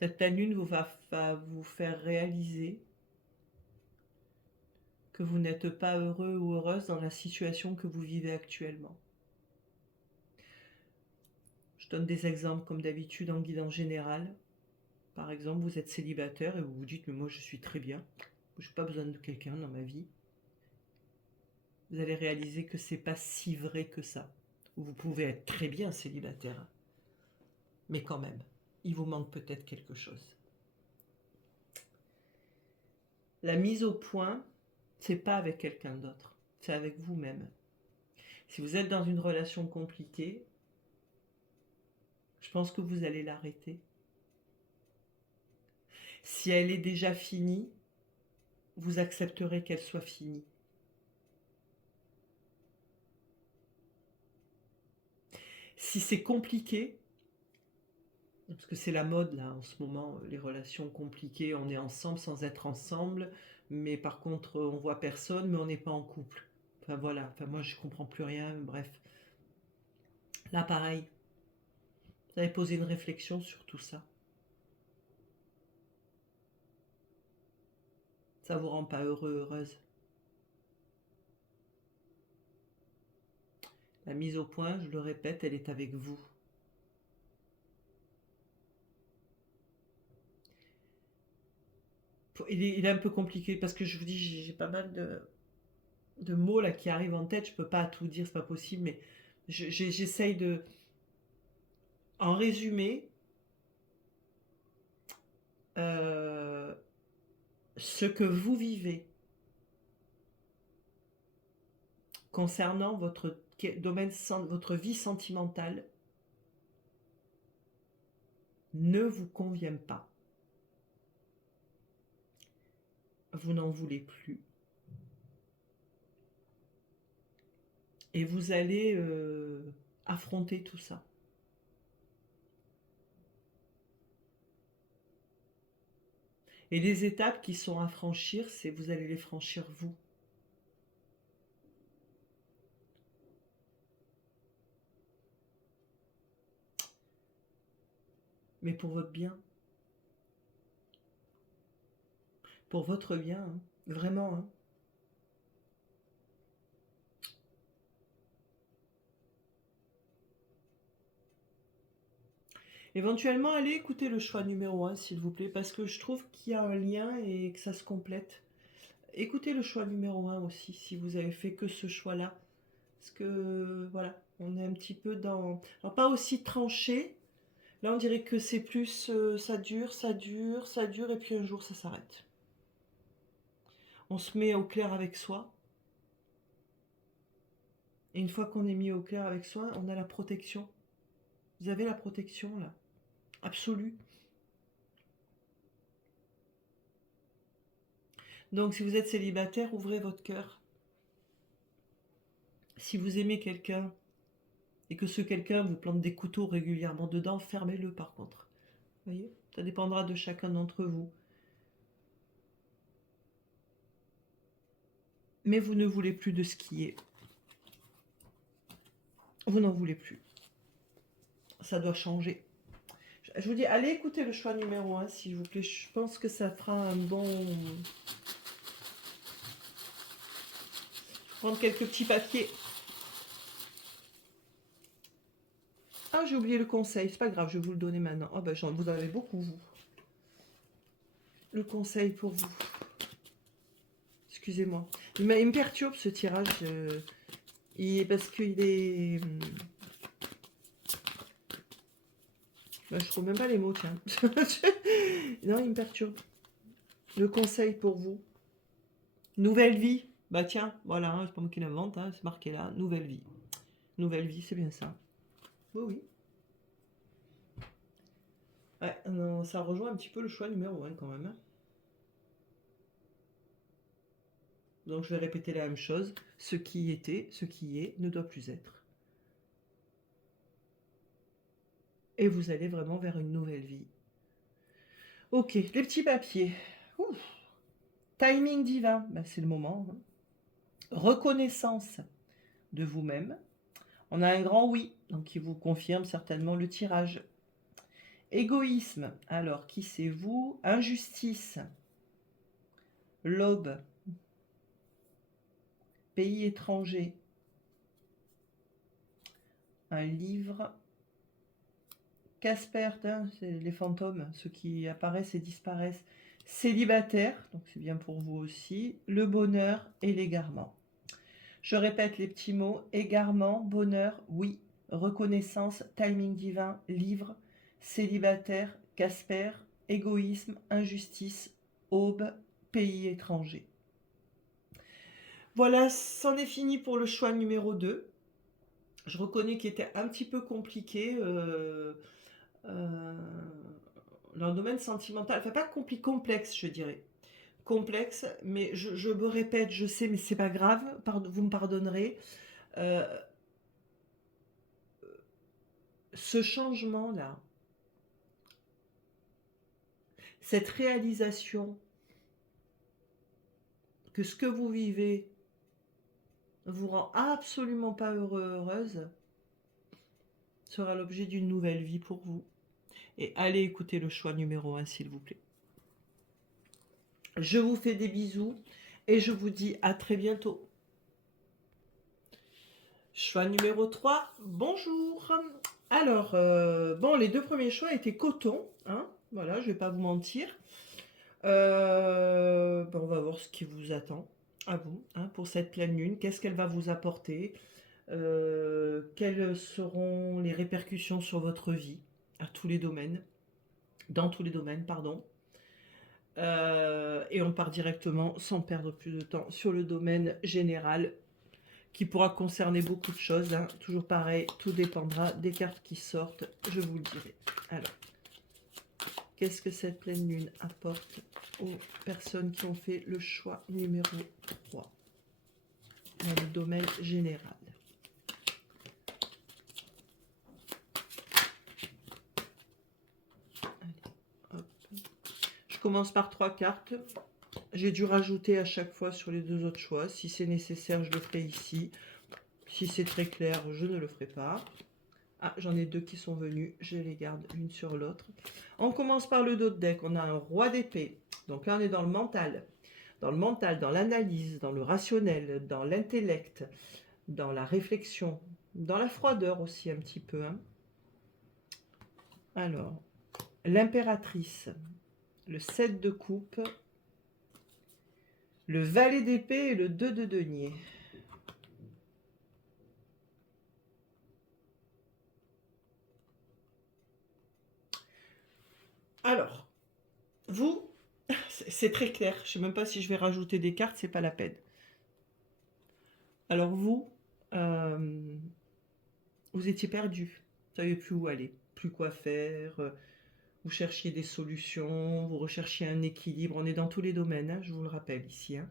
cette pleine lune va vous faire réaliser que vous n'êtes pas heureux ou heureuse dans la situation que vous vivez actuellement. Je donne des exemples comme d'habitude en guidance générale. Par exemple, vous êtes célibataire et vous vous dites « mais moi je suis très bien, je n'ai pas besoin de quelqu'un dans ma vie ». Vous allez réaliser que c'est pas si vrai que ça. Vous pouvez être très bien célibataire, mais quand même, il vous manque peut-être quelque chose. La mise au point, c'est pas avec quelqu'un d'autre, c'est avec vous-même. Si vous êtes dans une relation compliquée, je pense que vous allez l'arrêter. Si elle est déjà finie, vous accepterez qu'elle soit finie. Si c'est compliqué, parce que c'est la mode là en ce moment, les relations compliquées, on est ensemble sans être ensemble, mais par contre on voit personne, mais on n'est pas en couple. Enfin voilà, moi je comprends plus rien, bref. Là pareil, vous avez posé une réflexion sur tout ça. Ça vous rend pas heureux, heureuse. La mise au point, je le répète, elle est avec vous. Il est un peu compliqué parce que je vous dis, j'ai pas mal de mots là qui arrivent en tête. Je peux pas tout dire, c'est pas possible, mais j'essaye de. En résumé, ce que vous vivez concernant votre domaine, votre vie sentimentale ne vous convient pas. Vous n'en voulez plus. Et vous allez affronter tout ça. Et les étapes qui sont à franchir, c'est vous allez les franchir vous. Mais pour votre bien. Pour votre bien, hein. Vraiment. Hein. Éventuellement, allez écouter le choix numéro 1, s'il vous plaît, parce que je trouve qu'il y a un lien et que ça se complète. Écoutez le choix numéro 1 aussi, si vous avez fait que ce choix-là. Parce que, voilà, on est un petit peu dans... Alors, pas aussi tranché. Là, on dirait que c'est plus... ça dure, ça dure, ça dure, et puis un jour, ça s'arrête. On se met au clair avec soi. Et une fois qu'on est mis au clair avec soi, on a la protection. Vous avez la protection, là. Absolue. Donc, si vous êtes célibataire, ouvrez votre cœur. Si vous aimez quelqu'un et que ce quelqu'un vous plante des couteaux régulièrement dedans, fermez-le par contre. Vous voyez? Ça dépendra de chacun d'entre vous. Mais vous ne voulez plus de ce qui est. Vous n'en voulez plus. Ça doit changer. Je vous dis, allez écouter le choix numéro 1, s'il vous plaît. Je pense que ça fera un bon... Prendre quelques petits papiers. Ah, j'ai oublié le conseil. C'est pas grave, je vais vous le donner maintenant. Oh, ben, vous en avez beaucoup, vous. Le conseil pour vous. Excusez-moi. Il me perturbe, ce tirage. Parce qu'il est... Ben, je trouve même pas les mots, tiens. Non, il me perturbe. Le conseil pour vous. Nouvelle vie. Bah tiens, voilà, hein, c'est pas moi qui l'invente, hein, c'est marqué là. Nouvelle vie. Nouvelle vie, c'est bien ça. Oui, oui. Ouais, non, ça rejoint un petit peu le choix numéro 1 quand même. Hein. Donc je vais répéter la même chose. Ce qui était, ce qui est, ne doit plus être. Et vous allez vraiment vers une nouvelle vie. Ok, les petits papiers. Ouf. Timing divin, ben, c'est le moment. Hein. Reconnaissance de vous-même. On a un grand oui, donc qui vous confirme certainement le tirage. Égoïsme, alors qui c'est vous? Injustice, l'aube, pays étranger, un livre, Casper, c'est les fantômes, ceux qui apparaissent et disparaissent, célibataire, donc c'est bien pour vous aussi, le bonheur et l'égarement. Je répète les petits mots, égarement, bonheur, oui, reconnaissance, timing divin, livre, célibataire, Casper, égoïsme, injustice, aube, pays étranger. Voilà, c'en est fini pour le choix numéro 2. Je reconnais qu'il était un petit peu compliqué dans le domaine sentimental. Enfin, pas compliqué, complexe, je dirais. Complexe, mais je me répète, je sais, mais c'est pas grave, vous me pardonnerez. Ce changement-là, cette réalisation que ce que vous vivez vous rend absolument pas heureux, heureuse, sera l'objet d'une nouvelle vie pour vous. Et allez écouter le choix numéro 1, s'il vous plaît. Je vous fais des bisous et je vous dis à très bientôt. Choix numéro 3, bonjour. Alors, bon, les deux premiers choix étaient coton, hein, voilà, je ne vais pas vous mentir. On va voir ce qui vous attend, à vous, hein, pour cette pleine lune. Qu'est-ce qu'elle va vous apporter? Quelles seront les répercussions sur votre vie, à tous les domaines, dans tous les domaines, pardon. Et on part directement, sans perdre plus de temps, sur le domaine général, qui pourra concerner beaucoup de choses. Hein. Toujours pareil, tout dépendra des cartes qui sortent, je vous le dirai. Alors, qu'est-ce que cette pleine lune apporte aux personnes qui ont fait le choix numéro 3 dans le domaine général? Je commence par 3 cartes. J'ai dû rajouter à chaque fois sur les deux autres choix. Si c'est nécessaire, je le ferai ici. Si c'est très clair, je ne le ferai pas. Ah, j'en ai 2 qui sont venus. Je les garde l'une sur l'autre. On commence par le dos de deck. On a un roi d'épée. Donc là, on est dans le mental. Dans le mental, dans l'analyse, dans le rationnel, dans l'intellect, dans la réflexion, dans la froideur aussi un petit peu. Hein. Alors, l'impératrice, le 7 de coupe, le valet d'épée et le 2 de denier. Alors, vous, c'est très clair. Je ne sais même pas si je vais rajouter des cartes, c'est pas la peine. Alors vous, vous étiez perdu. Vous ne saviez plus où aller, plus quoi faire. Vous cherchiez des solutions, vous recherchiez un équilibre. On est dans tous les domaines, hein, je vous le rappelle ici. Hein.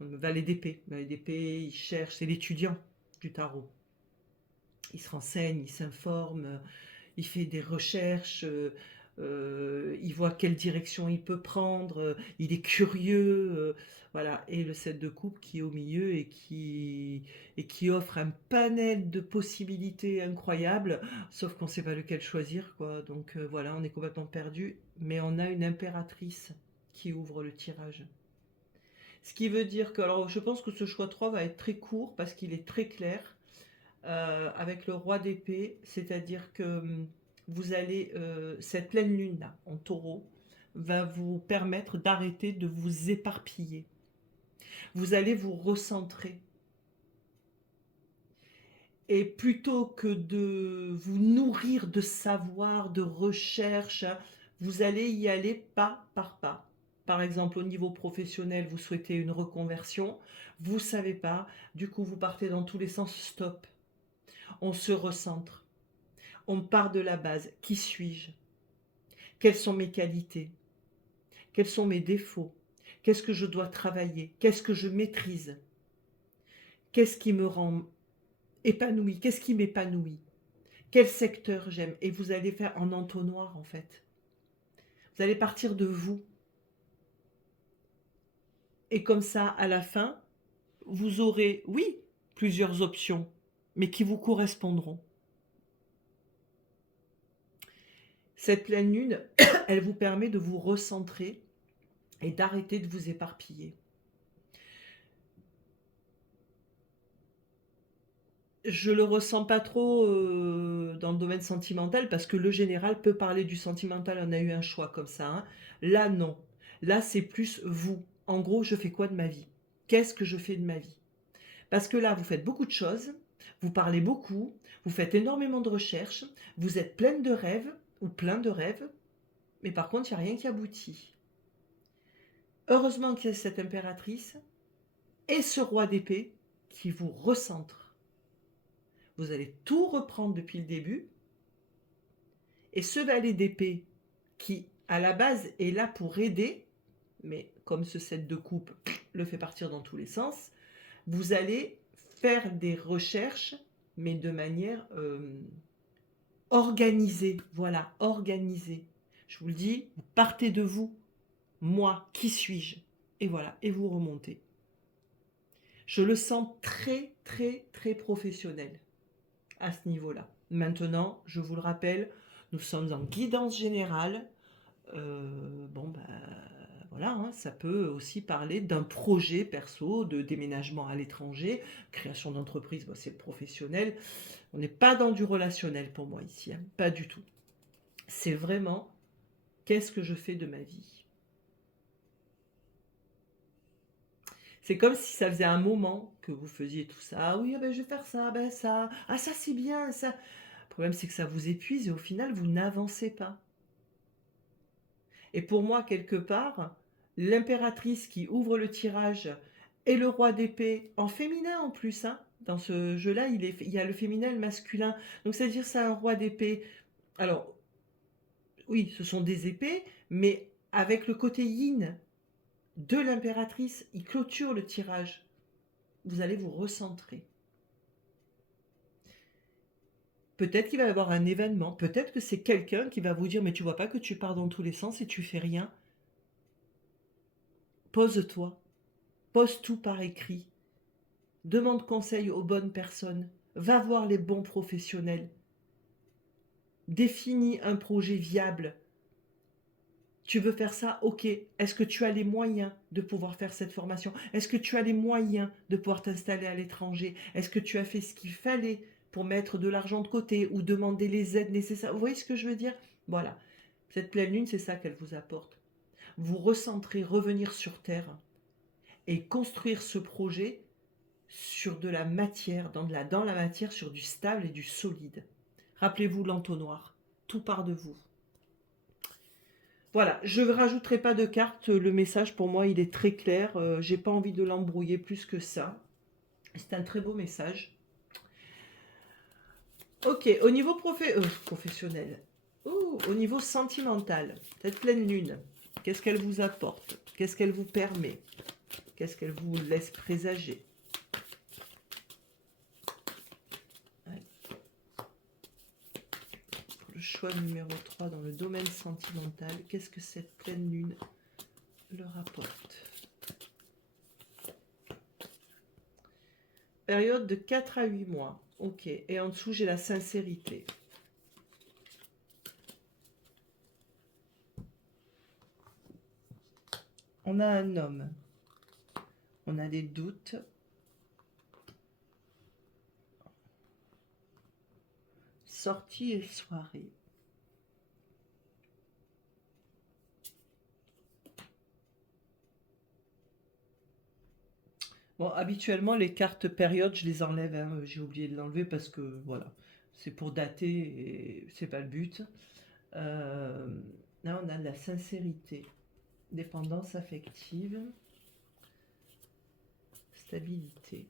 Valet d'épée. Valet d'épée, il cherche, c'est l'étudiant du tarot. Il se renseigne, il s'informe, il fait des recherches, il voit quelle direction il peut prendre, il est curieux, voilà. Et le 7 de coupe qui est au milieu et qui offre un panel de possibilités incroyables, sauf qu'on ne sait pas lequel choisir, quoi. Donc voilà, on est complètement perdu, mais on a une impératrice qui ouvre le tirage. Ce qui veut dire que, alors je pense que ce choix 3 va être très court parce qu'il est très clair. Avec le roi d'épée, c'est-à-dire que vous allez, cette pleine lune là, en taureau, va vous permettre d'arrêter de vous éparpiller. Vous allez vous recentrer. Et plutôt que de vous nourrir de savoir, de recherche, vous allez y aller pas par pas. Par exemple, au niveau professionnel, vous souhaitez une reconversion, vous ne savez pas, du coup vous partez dans tous les sens, stop. On se recentre. On part de la base. Qui suis-je? Quelles sont mes qualités? Quels sont mes défauts? Qu'est-ce que je dois travailler? Qu'est-ce que je maîtrise? Qu'est-ce qui me rend épanoui? Qu'est-ce qui m'épanouit? Quel secteur j'aime? Et vous allez faire en entonnoir en fait. Vous allez partir de vous. Et comme ça, à la fin, vous aurez, oui, plusieurs options, mais qui vous correspondront. Cette pleine lune, elle vous permet de vous recentrer et d'arrêter de vous éparpiller. Je le ressens pas trop dans le domaine sentimental parce que le général peut parler du sentimental, on a eu un choix comme ça. Hein. Là, non. Là, c'est plus vous. En gros, je fais quoi de ma vie? Qu'est-ce que je fais de ma vie? Parce que là, vous faites beaucoup de choses, vous parlez beaucoup, vous faites énormément de recherches, vous êtes pleine de rêves ou plein de rêves, mais par contre, il n'y a rien qui aboutit. Heureusement qu'il y a cette impératrice et ce roi d'épée qui vous recentre. Vous allez tout reprendre depuis le début. Et ce valet d'épée, qui à la base est là pour aider, mais comme ce 7 de coupe le fait partir dans tous les sens, vous allez faire des recherches, mais de manière organisée. Voilà, organisée. Je vous le dis, vous partez de vous. Moi, qui suis-je? Et voilà, et vous remontez. Je le sens très, très, très professionnel à ce niveau-là. Maintenant, je vous le rappelle, nous sommes en guidance générale. Bon, ben voilà, hein, ça peut aussi parler d'un projet perso, de déménagement à l'étranger, création d'entreprise, ben, c'est professionnel. On n'est pas dans du relationnel pour moi ici, hein, pas du tout. C'est vraiment qu'est-ce que je fais de ma vie. C'est comme si ça faisait un moment que vous faisiez tout ça. Ah oui, ben je vais faire ça, ben ça. Ah ça c'est bien, ça. Le problème c'est que ça vous épuise et au final vous n'avancez pas. Et pour moi, quelque part, l'impératrice qui ouvre le tirage et le roi d'épée, en féminin en plus, hein, dans ce jeu-là, il y a le féminin et le masculin. Donc c'est-à-dire c'est un roi d'épée. Alors, oui, ce sont des épées, mais avec le côté yin de l'impératrice, il clôture le tirage. Vous allez vous recentrer. Peut-être qu'il va y avoir un événement, peut-être que c'est quelqu'un qui va vous dire mais tu vois pas que tu pars dans tous les sens et tu fais rien. Pose-toi, pose tout par écrit. Demande conseil aux bonnes personnes. Va voir les bons professionnels. Définis un projet viable. Tu veux faire ça? Ok. Est-ce que tu as les moyens de pouvoir faire cette formation? Est-ce que tu as les moyens de pouvoir t'installer à l'étranger? Est-ce que tu as fait ce qu'il fallait pour mettre de l'argent de côté ou demander les aides nécessaires. Vous voyez ce que je veux dire? Voilà. Cette pleine lune, c'est ça qu'elle vous apporte. Vous recentrer, revenir sur Terre et construire ce projet sur de la matière, dans la matière, sur du stable et du solide. Rappelez-vous l'entonnoir, tout part de vous. Voilà, je ne rajouterai pas de carte, le message pour moi il est très clair, j'ai pas envie de l'embrouiller plus que ça. C'est un très beau message. Ok, au niveau professionnel, au niveau sentimental, cette pleine lune, qu'est-ce qu'elle vous apporte? Qu'est-ce qu'elle vous permet? Qu'est-ce qu'elle vous laisse présager? Pour le choix numéro 3 dans le domaine sentimental, qu'est-ce que cette pleine lune leur apporte? Période de 4 à 8 mois. Ok, et en dessous j'ai la sincérité. On a un homme. On a des doutes. Sortie et soirée. Bon, habituellement, les cartes périodes, je les enlève. Hein. J'ai oublié de l'enlever parce que, voilà, c'est pour dater et c'est pas le but. Là, on a de la sincérité. Dépendance affective. Stabilité.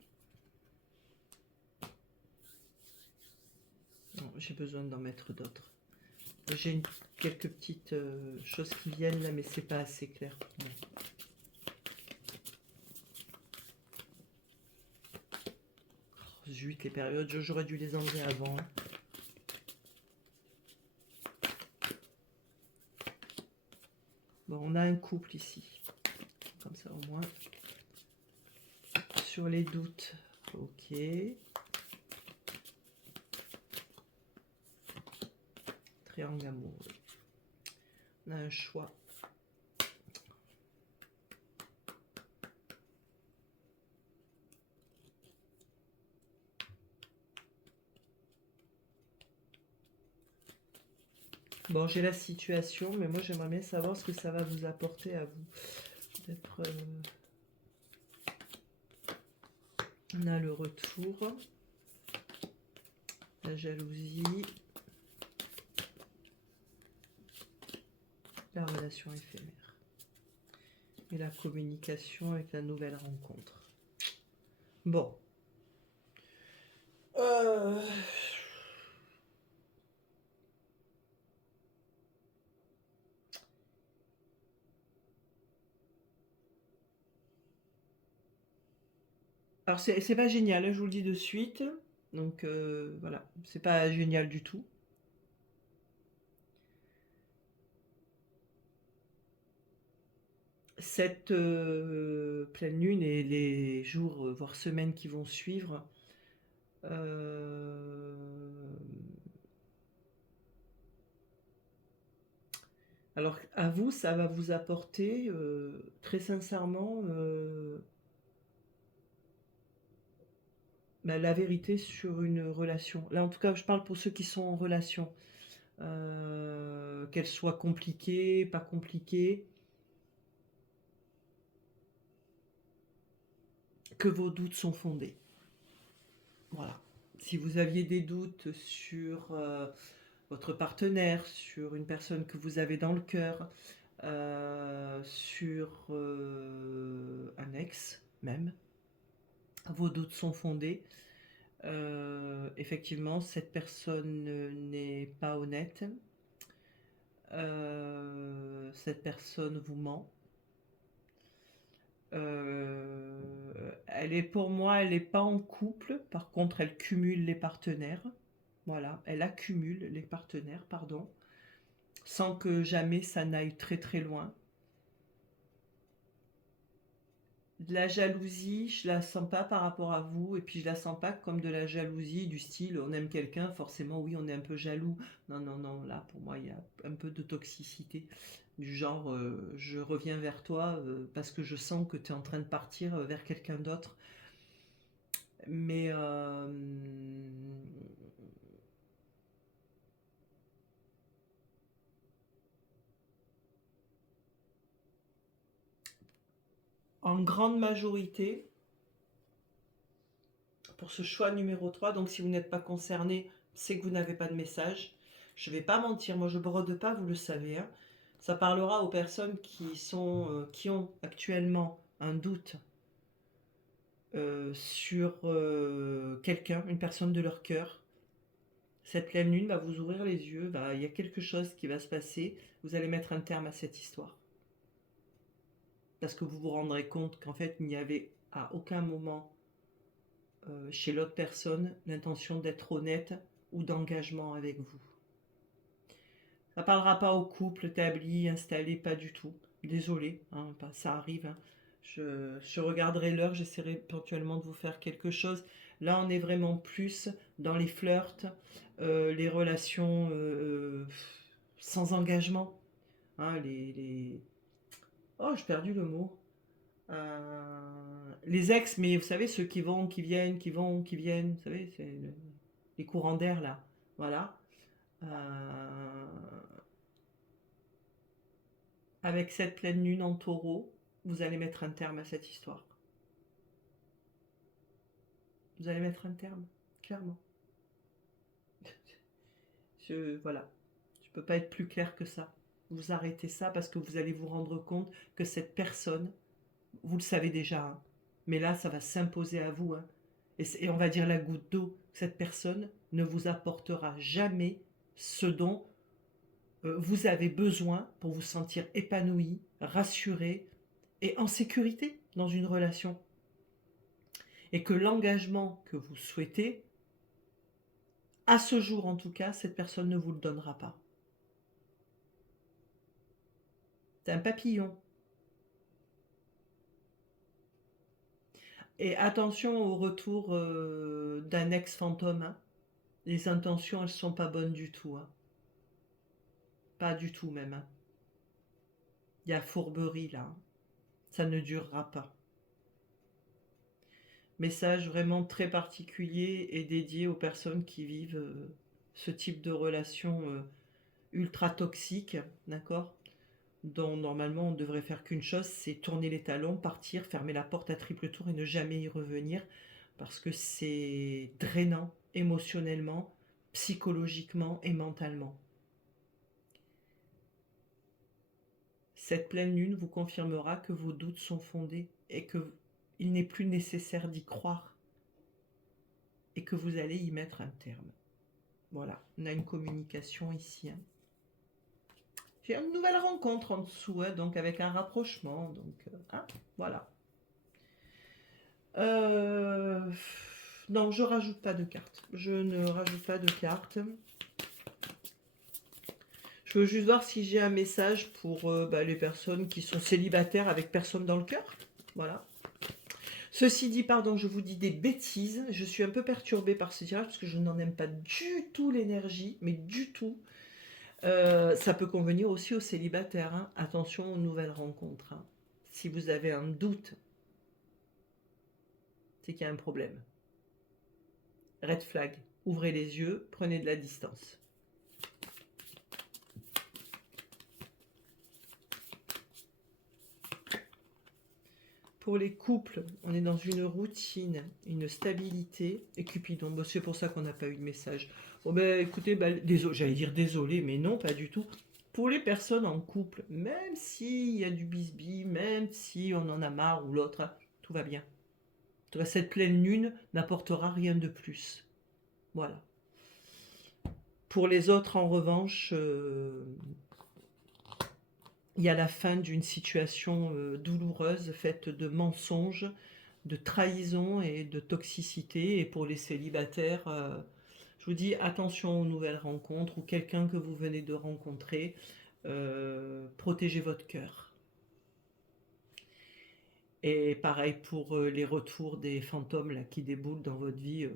J'ai besoin d'en mettre d'autres. J'ai quelques petites choses qui viennent là, mais c'est pas assez clair pour moi. Oh, zut, les périodes, j'aurais dû les enlever avant. Hein. Bon, on a un couple ici. Comme ça au moins. Sur les doutes. Ok. Triangle amoureux. On a un choix. Bon, j'ai la situation, mais moi j'aimerais bien savoir ce que ça va vous apporter à vous. Peut-être... On a le retour. La jalousie. La relation éphémère. Et la communication avec la nouvelle rencontre. Bon. Alors c'est pas génial, hein, je vous le dis de suite. Donc voilà, c'est pas génial du tout. Cette pleine lune et les jours, voire semaines qui vont suivre, alors à vous, ça va vous apporter, très sincèrement, la vérité sur une relation. Là, en tout cas, je parle pour ceux qui sont en relation. Qu'elle soit compliquée, pas compliquée. Que vos doutes sont fondés. Voilà. Si vous aviez des doutes sur votre partenaire, sur une personne que vous avez dans le cœur, sur un ex même, vos doutes sont fondés. Effectivement, cette personne n'est pas honnête. Cette personne vous ment. Elle est pour moi, elle n'est pas en couple. Par contre, elle cumule les partenaires. Voilà, elle accumule les partenaires, pardon, sans que jamais ça n'aille très très loin. De la jalousie, je la sens pas par rapport à vous, et puis je la sens pas comme de la jalousie du style on aime quelqu'un, forcément oui on est un peu jaloux. Non, non, non, là pour moi il y a un peu de toxicité, du genre je reviens vers toi parce que je sens que tu es en train de partir vers quelqu'un d'autre. Mais en grande majorité pour ce choix numéro 3. Donc si vous n'êtes pas concerné, c'est que vous n'avez pas de message. Je ne vais pas mentir, moi je ne brode pas, vous le savez. Hein. Ça parlera aux personnes qui ont actuellement un doute sur quelqu'un, une personne de leur cœur. Cette pleine lune va vous ouvrir les yeux, il y a quelque chose qui va se passer, vous allez mettre un terme à cette histoire. Parce que vous vous rendrez compte qu'en fait, il n'y avait à aucun moment chez l'autre personne l'intention d'être honnête ou d'engagement avec vous. Ça ne parlera pas au couple établi, installé, pas du tout. Désolé, hein, ça arrive. Hein. Je regarderai l'heure, j'essaierai éventuellement de vous faire quelque chose. Là, on est vraiment plus dans les flirts, les relations sans engagement. Hein, Oh, j'ai perdu le mot. Les ex, mais vous savez, ceux qui vont, qui viennent, qui vont, qui viennent. Vous savez, c'est les courants d'air, là. Voilà. Avec cette pleine lune en taureau, vous allez mettre un terme à cette histoire. Vous allez mettre un terme, clairement. Voilà. Je ne peux pas être plus clair que ça. Vous arrêtez ça parce que vous allez vous rendre compte que cette personne, vous le savez déjà, hein, mais là, ça va s'imposer à vous. Hein, et on va dire la goutte d'eau. Cette personne ne vous apportera jamais ce dont vous avez besoin pour vous sentir épanoui, rassuré et en sécurité dans une relation. Et que l'engagement que vous souhaitez, à ce jour en tout cas, cette personne ne vous le donnera pas. C'est un papillon. Et attention au retour d'un ex-fantôme. Hein. Les intentions, elles ne sont pas bonnes du tout. Hein. Pas du tout même. Hein. Il y a fourberie là. Hein. Ça ne durera pas. Message vraiment très particulier et dédié aux personnes qui vivent ce type de relation ultra toxique, d'accord, dont normalement on ne devrait faire qu'une chose, c'est tourner les talons, partir, fermer la porte à triple tour et ne jamais y revenir, parce que c'est drainant émotionnellement, psychologiquement et mentalement. Cette pleine lune vous confirmera que vos doutes sont fondés et qu'il n'est plus nécessaire d'y croire et que vous allez y mettre un terme. Voilà, on a une communication ici. Hein. J'ai une nouvelle rencontre en dessous, hein, donc avec un rapprochement. Donc, hein, voilà. Non, je rajoute pas de cartes. Je ne rajoute pas de cartes. Je veux juste voir si j'ai un message pour les personnes qui sont célibataires avec personne dans le cœur. Voilà. Ceci dit, pardon, je vous dis des bêtises. Je suis un peu perturbée par ce tirage parce que je n'en aime pas du tout l'énergie, mais du tout. Ça peut convenir aussi aux célibataires. Hein. Attention aux nouvelles rencontres. Hein. Si vous avez un doute, c'est qu'il y a un problème. Red flag. Ouvrez les yeux, prenez de la distance. Pour les couples, on est dans une routine, une stabilité. Et Cupidon, c'est pour ça qu'on n'a pas eu de message. Bon écoutez, désolé, j'allais dire désolé, mais non, pas du tout. Pour les personnes en couple, même s'il y a du bisbis, même si on en a marre ou l'autre, tout va bien. Cette pleine lune n'apportera rien de plus. Voilà. Pour les autres, en revanche, il y a la fin d'une situation douloureuse faite de mensonges, de trahison et de toxicité. Et pour les célibataires, je vous dis attention aux nouvelles rencontres ou quelqu'un que vous venez de rencontrer. Protégez votre cœur. Et pareil pour les retours des fantômes là, qui déboulent dans votre vie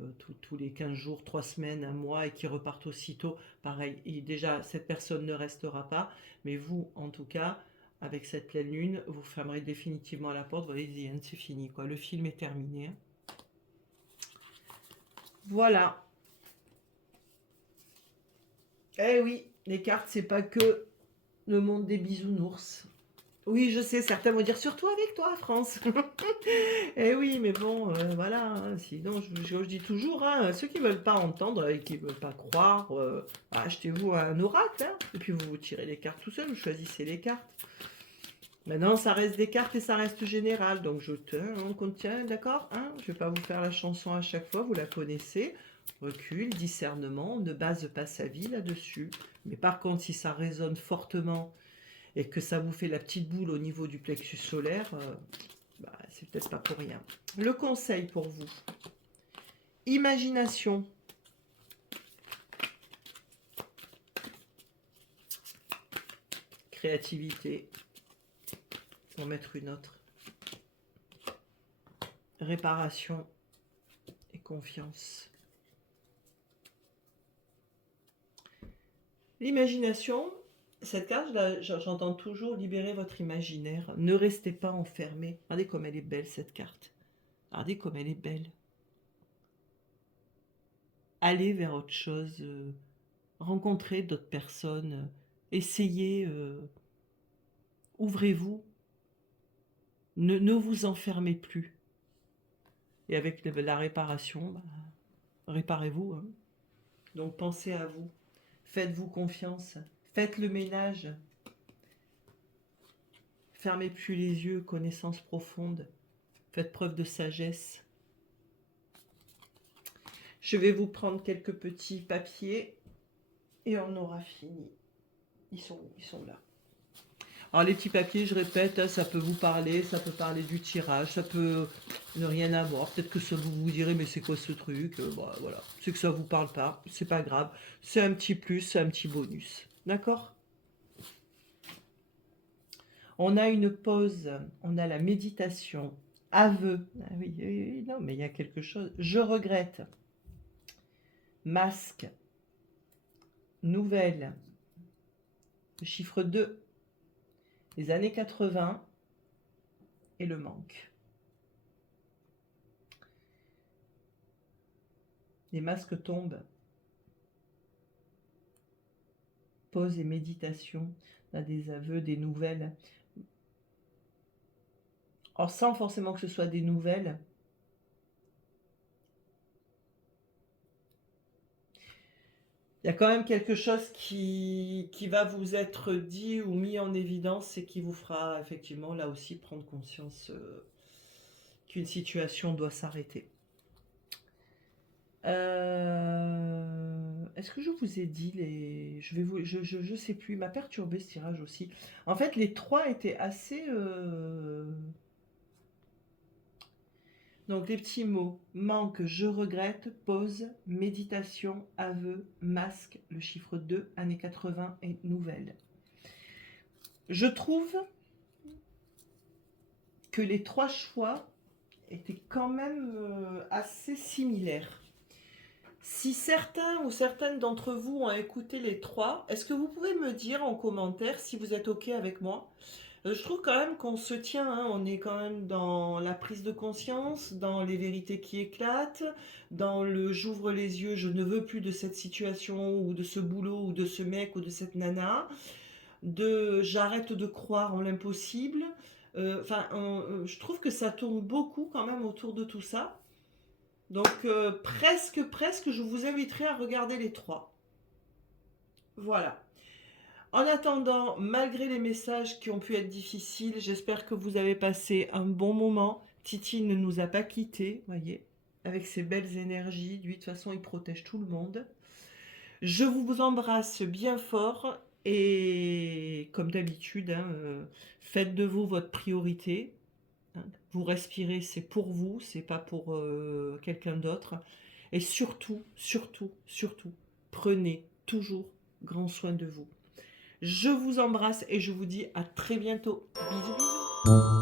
tous les 15 jours, 3 semaines, 1 mois et qui repartent aussitôt. Pareil, et déjà, cette personne ne restera pas. Mais vous, en tout cas, avec cette pleine lune, vous fermerez définitivement la porte. Vous voyez, c'est fini, quoi. Le film est terminé. Voilà. Eh oui, les cartes, c'est pas que le monde des bisounours. Oui, je sais, certains vont dire: «Surtout avec toi, France». Eh oui, mais bon, voilà, hein, sinon je dis toujours, hein, ceux qui veulent pas entendre et qui veulent pas croire, achetez-vous un oracle, hein, et puis vous tirez les cartes tout seul, vous choisissez les cartes. Maintenant, ça reste des cartes et ça reste général, donc on contient, d'accord, hein? Je vais pas vous faire la chanson à chaque fois, vous la connaissez. Recul, discernement, ne base pas sa vie là-dessus. Mais par contre, si ça résonne fortement et que ça vous fait la petite boule au niveau du plexus solaire, c'est peut-être pas pour rien. Le conseil pour vous, imagination. Créativité. Pour mettre une autre. Réparation et confiance. L'imagination, cette carte, j'entends toujours libérer votre imaginaire. Ne restez pas enfermé. Regardez comme elle est belle, cette carte. Regardez comme elle est belle. Allez vers autre chose. Rencontrez d'autres personnes. Essayez. Ouvrez-vous. Ne vous enfermez plus. Et avec la réparation, réparez-vous. Hein. Donc pensez à vous. Faites-vous confiance. Faites le ménage. Fermez plus les yeux, connaissance profonde. Faites preuve de sagesse. Je vais vous prendre quelques petits papiers et on aura fini. Ils sont là. Alors les petits papiers, je répète, hein, ça peut vous parler, ça peut parler du tirage, ça peut ne rien avoir. Peut-être que ça vous direz, mais c'est quoi ce truc? Voilà, c'est que ça vous parle pas, c'est pas grave. C'est un petit plus, c'est un petit bonus. D'accord? On a une pause, on a la méditation, aveu. Ah oui, oui, oui, non, mais il y a quelque chose. Je regrette. Masque. Nouvelle. Le chiffre 2. Les années 80 et le manque. Les masques tombent. Pause et méditation. On a des aveux, des nouvelles. Or, sans forcément que ce soit des nouvelles, il y a quand même quelque chose qui va vous être dit ou mis en évidence et qui vous fera effectivement là aussi prendre conscience qu'une situation doit s'arrêter. Est-ce que je vous ai dit les... Je sais plus, il m'a perturbé ce tirage aussi. En fait, les 3 étaient assez... Donc les petits mots, manque, je regrette, pause, méditation, aveu, masque, le chiffre 2, années 80 et nouvelle. Je trouve que les 3 choix étaient quand même assez similaires. Si certains ou certaines d'entre vous ont écouté les 3, est-ce que vous pouvez me dire en commentaire si vous êtes OK avec moi? Je trouve quand même qu'on se tient, hein, on est quand même dans la prise de conscience, dans les vérités qui éclatent, dans le j'ouvre les yeux, je ne veux plus de cette situation ou de ce boulot ou de ce mec ou de cette nana, de j'arrête de croire en l'impossible. Je trouve que ça tourne beaucoup quand même autour de tout ça. Donc presque, je vous inviterai à regarder les 3. Voilà. En attendant, malgré les messages qui ont pu être difficiles, j'espère que vous avez passé un bon moment. Titi ne nous a pas quittés, voyez, avec ses belles énergies. Lui, de toute façon, il protège tout le monde. Je vous embrasse bien fort et, comme d'habitude, hein, faites de vous votre priorité. Hein. Vous respirez, c'est pour vous, c'est pas pour quelqu'un d'autre. Et surtout, prenez toujours grand soin de vous. Je vous embrasse et je vous dis à très bientôt. Bisous, bisous.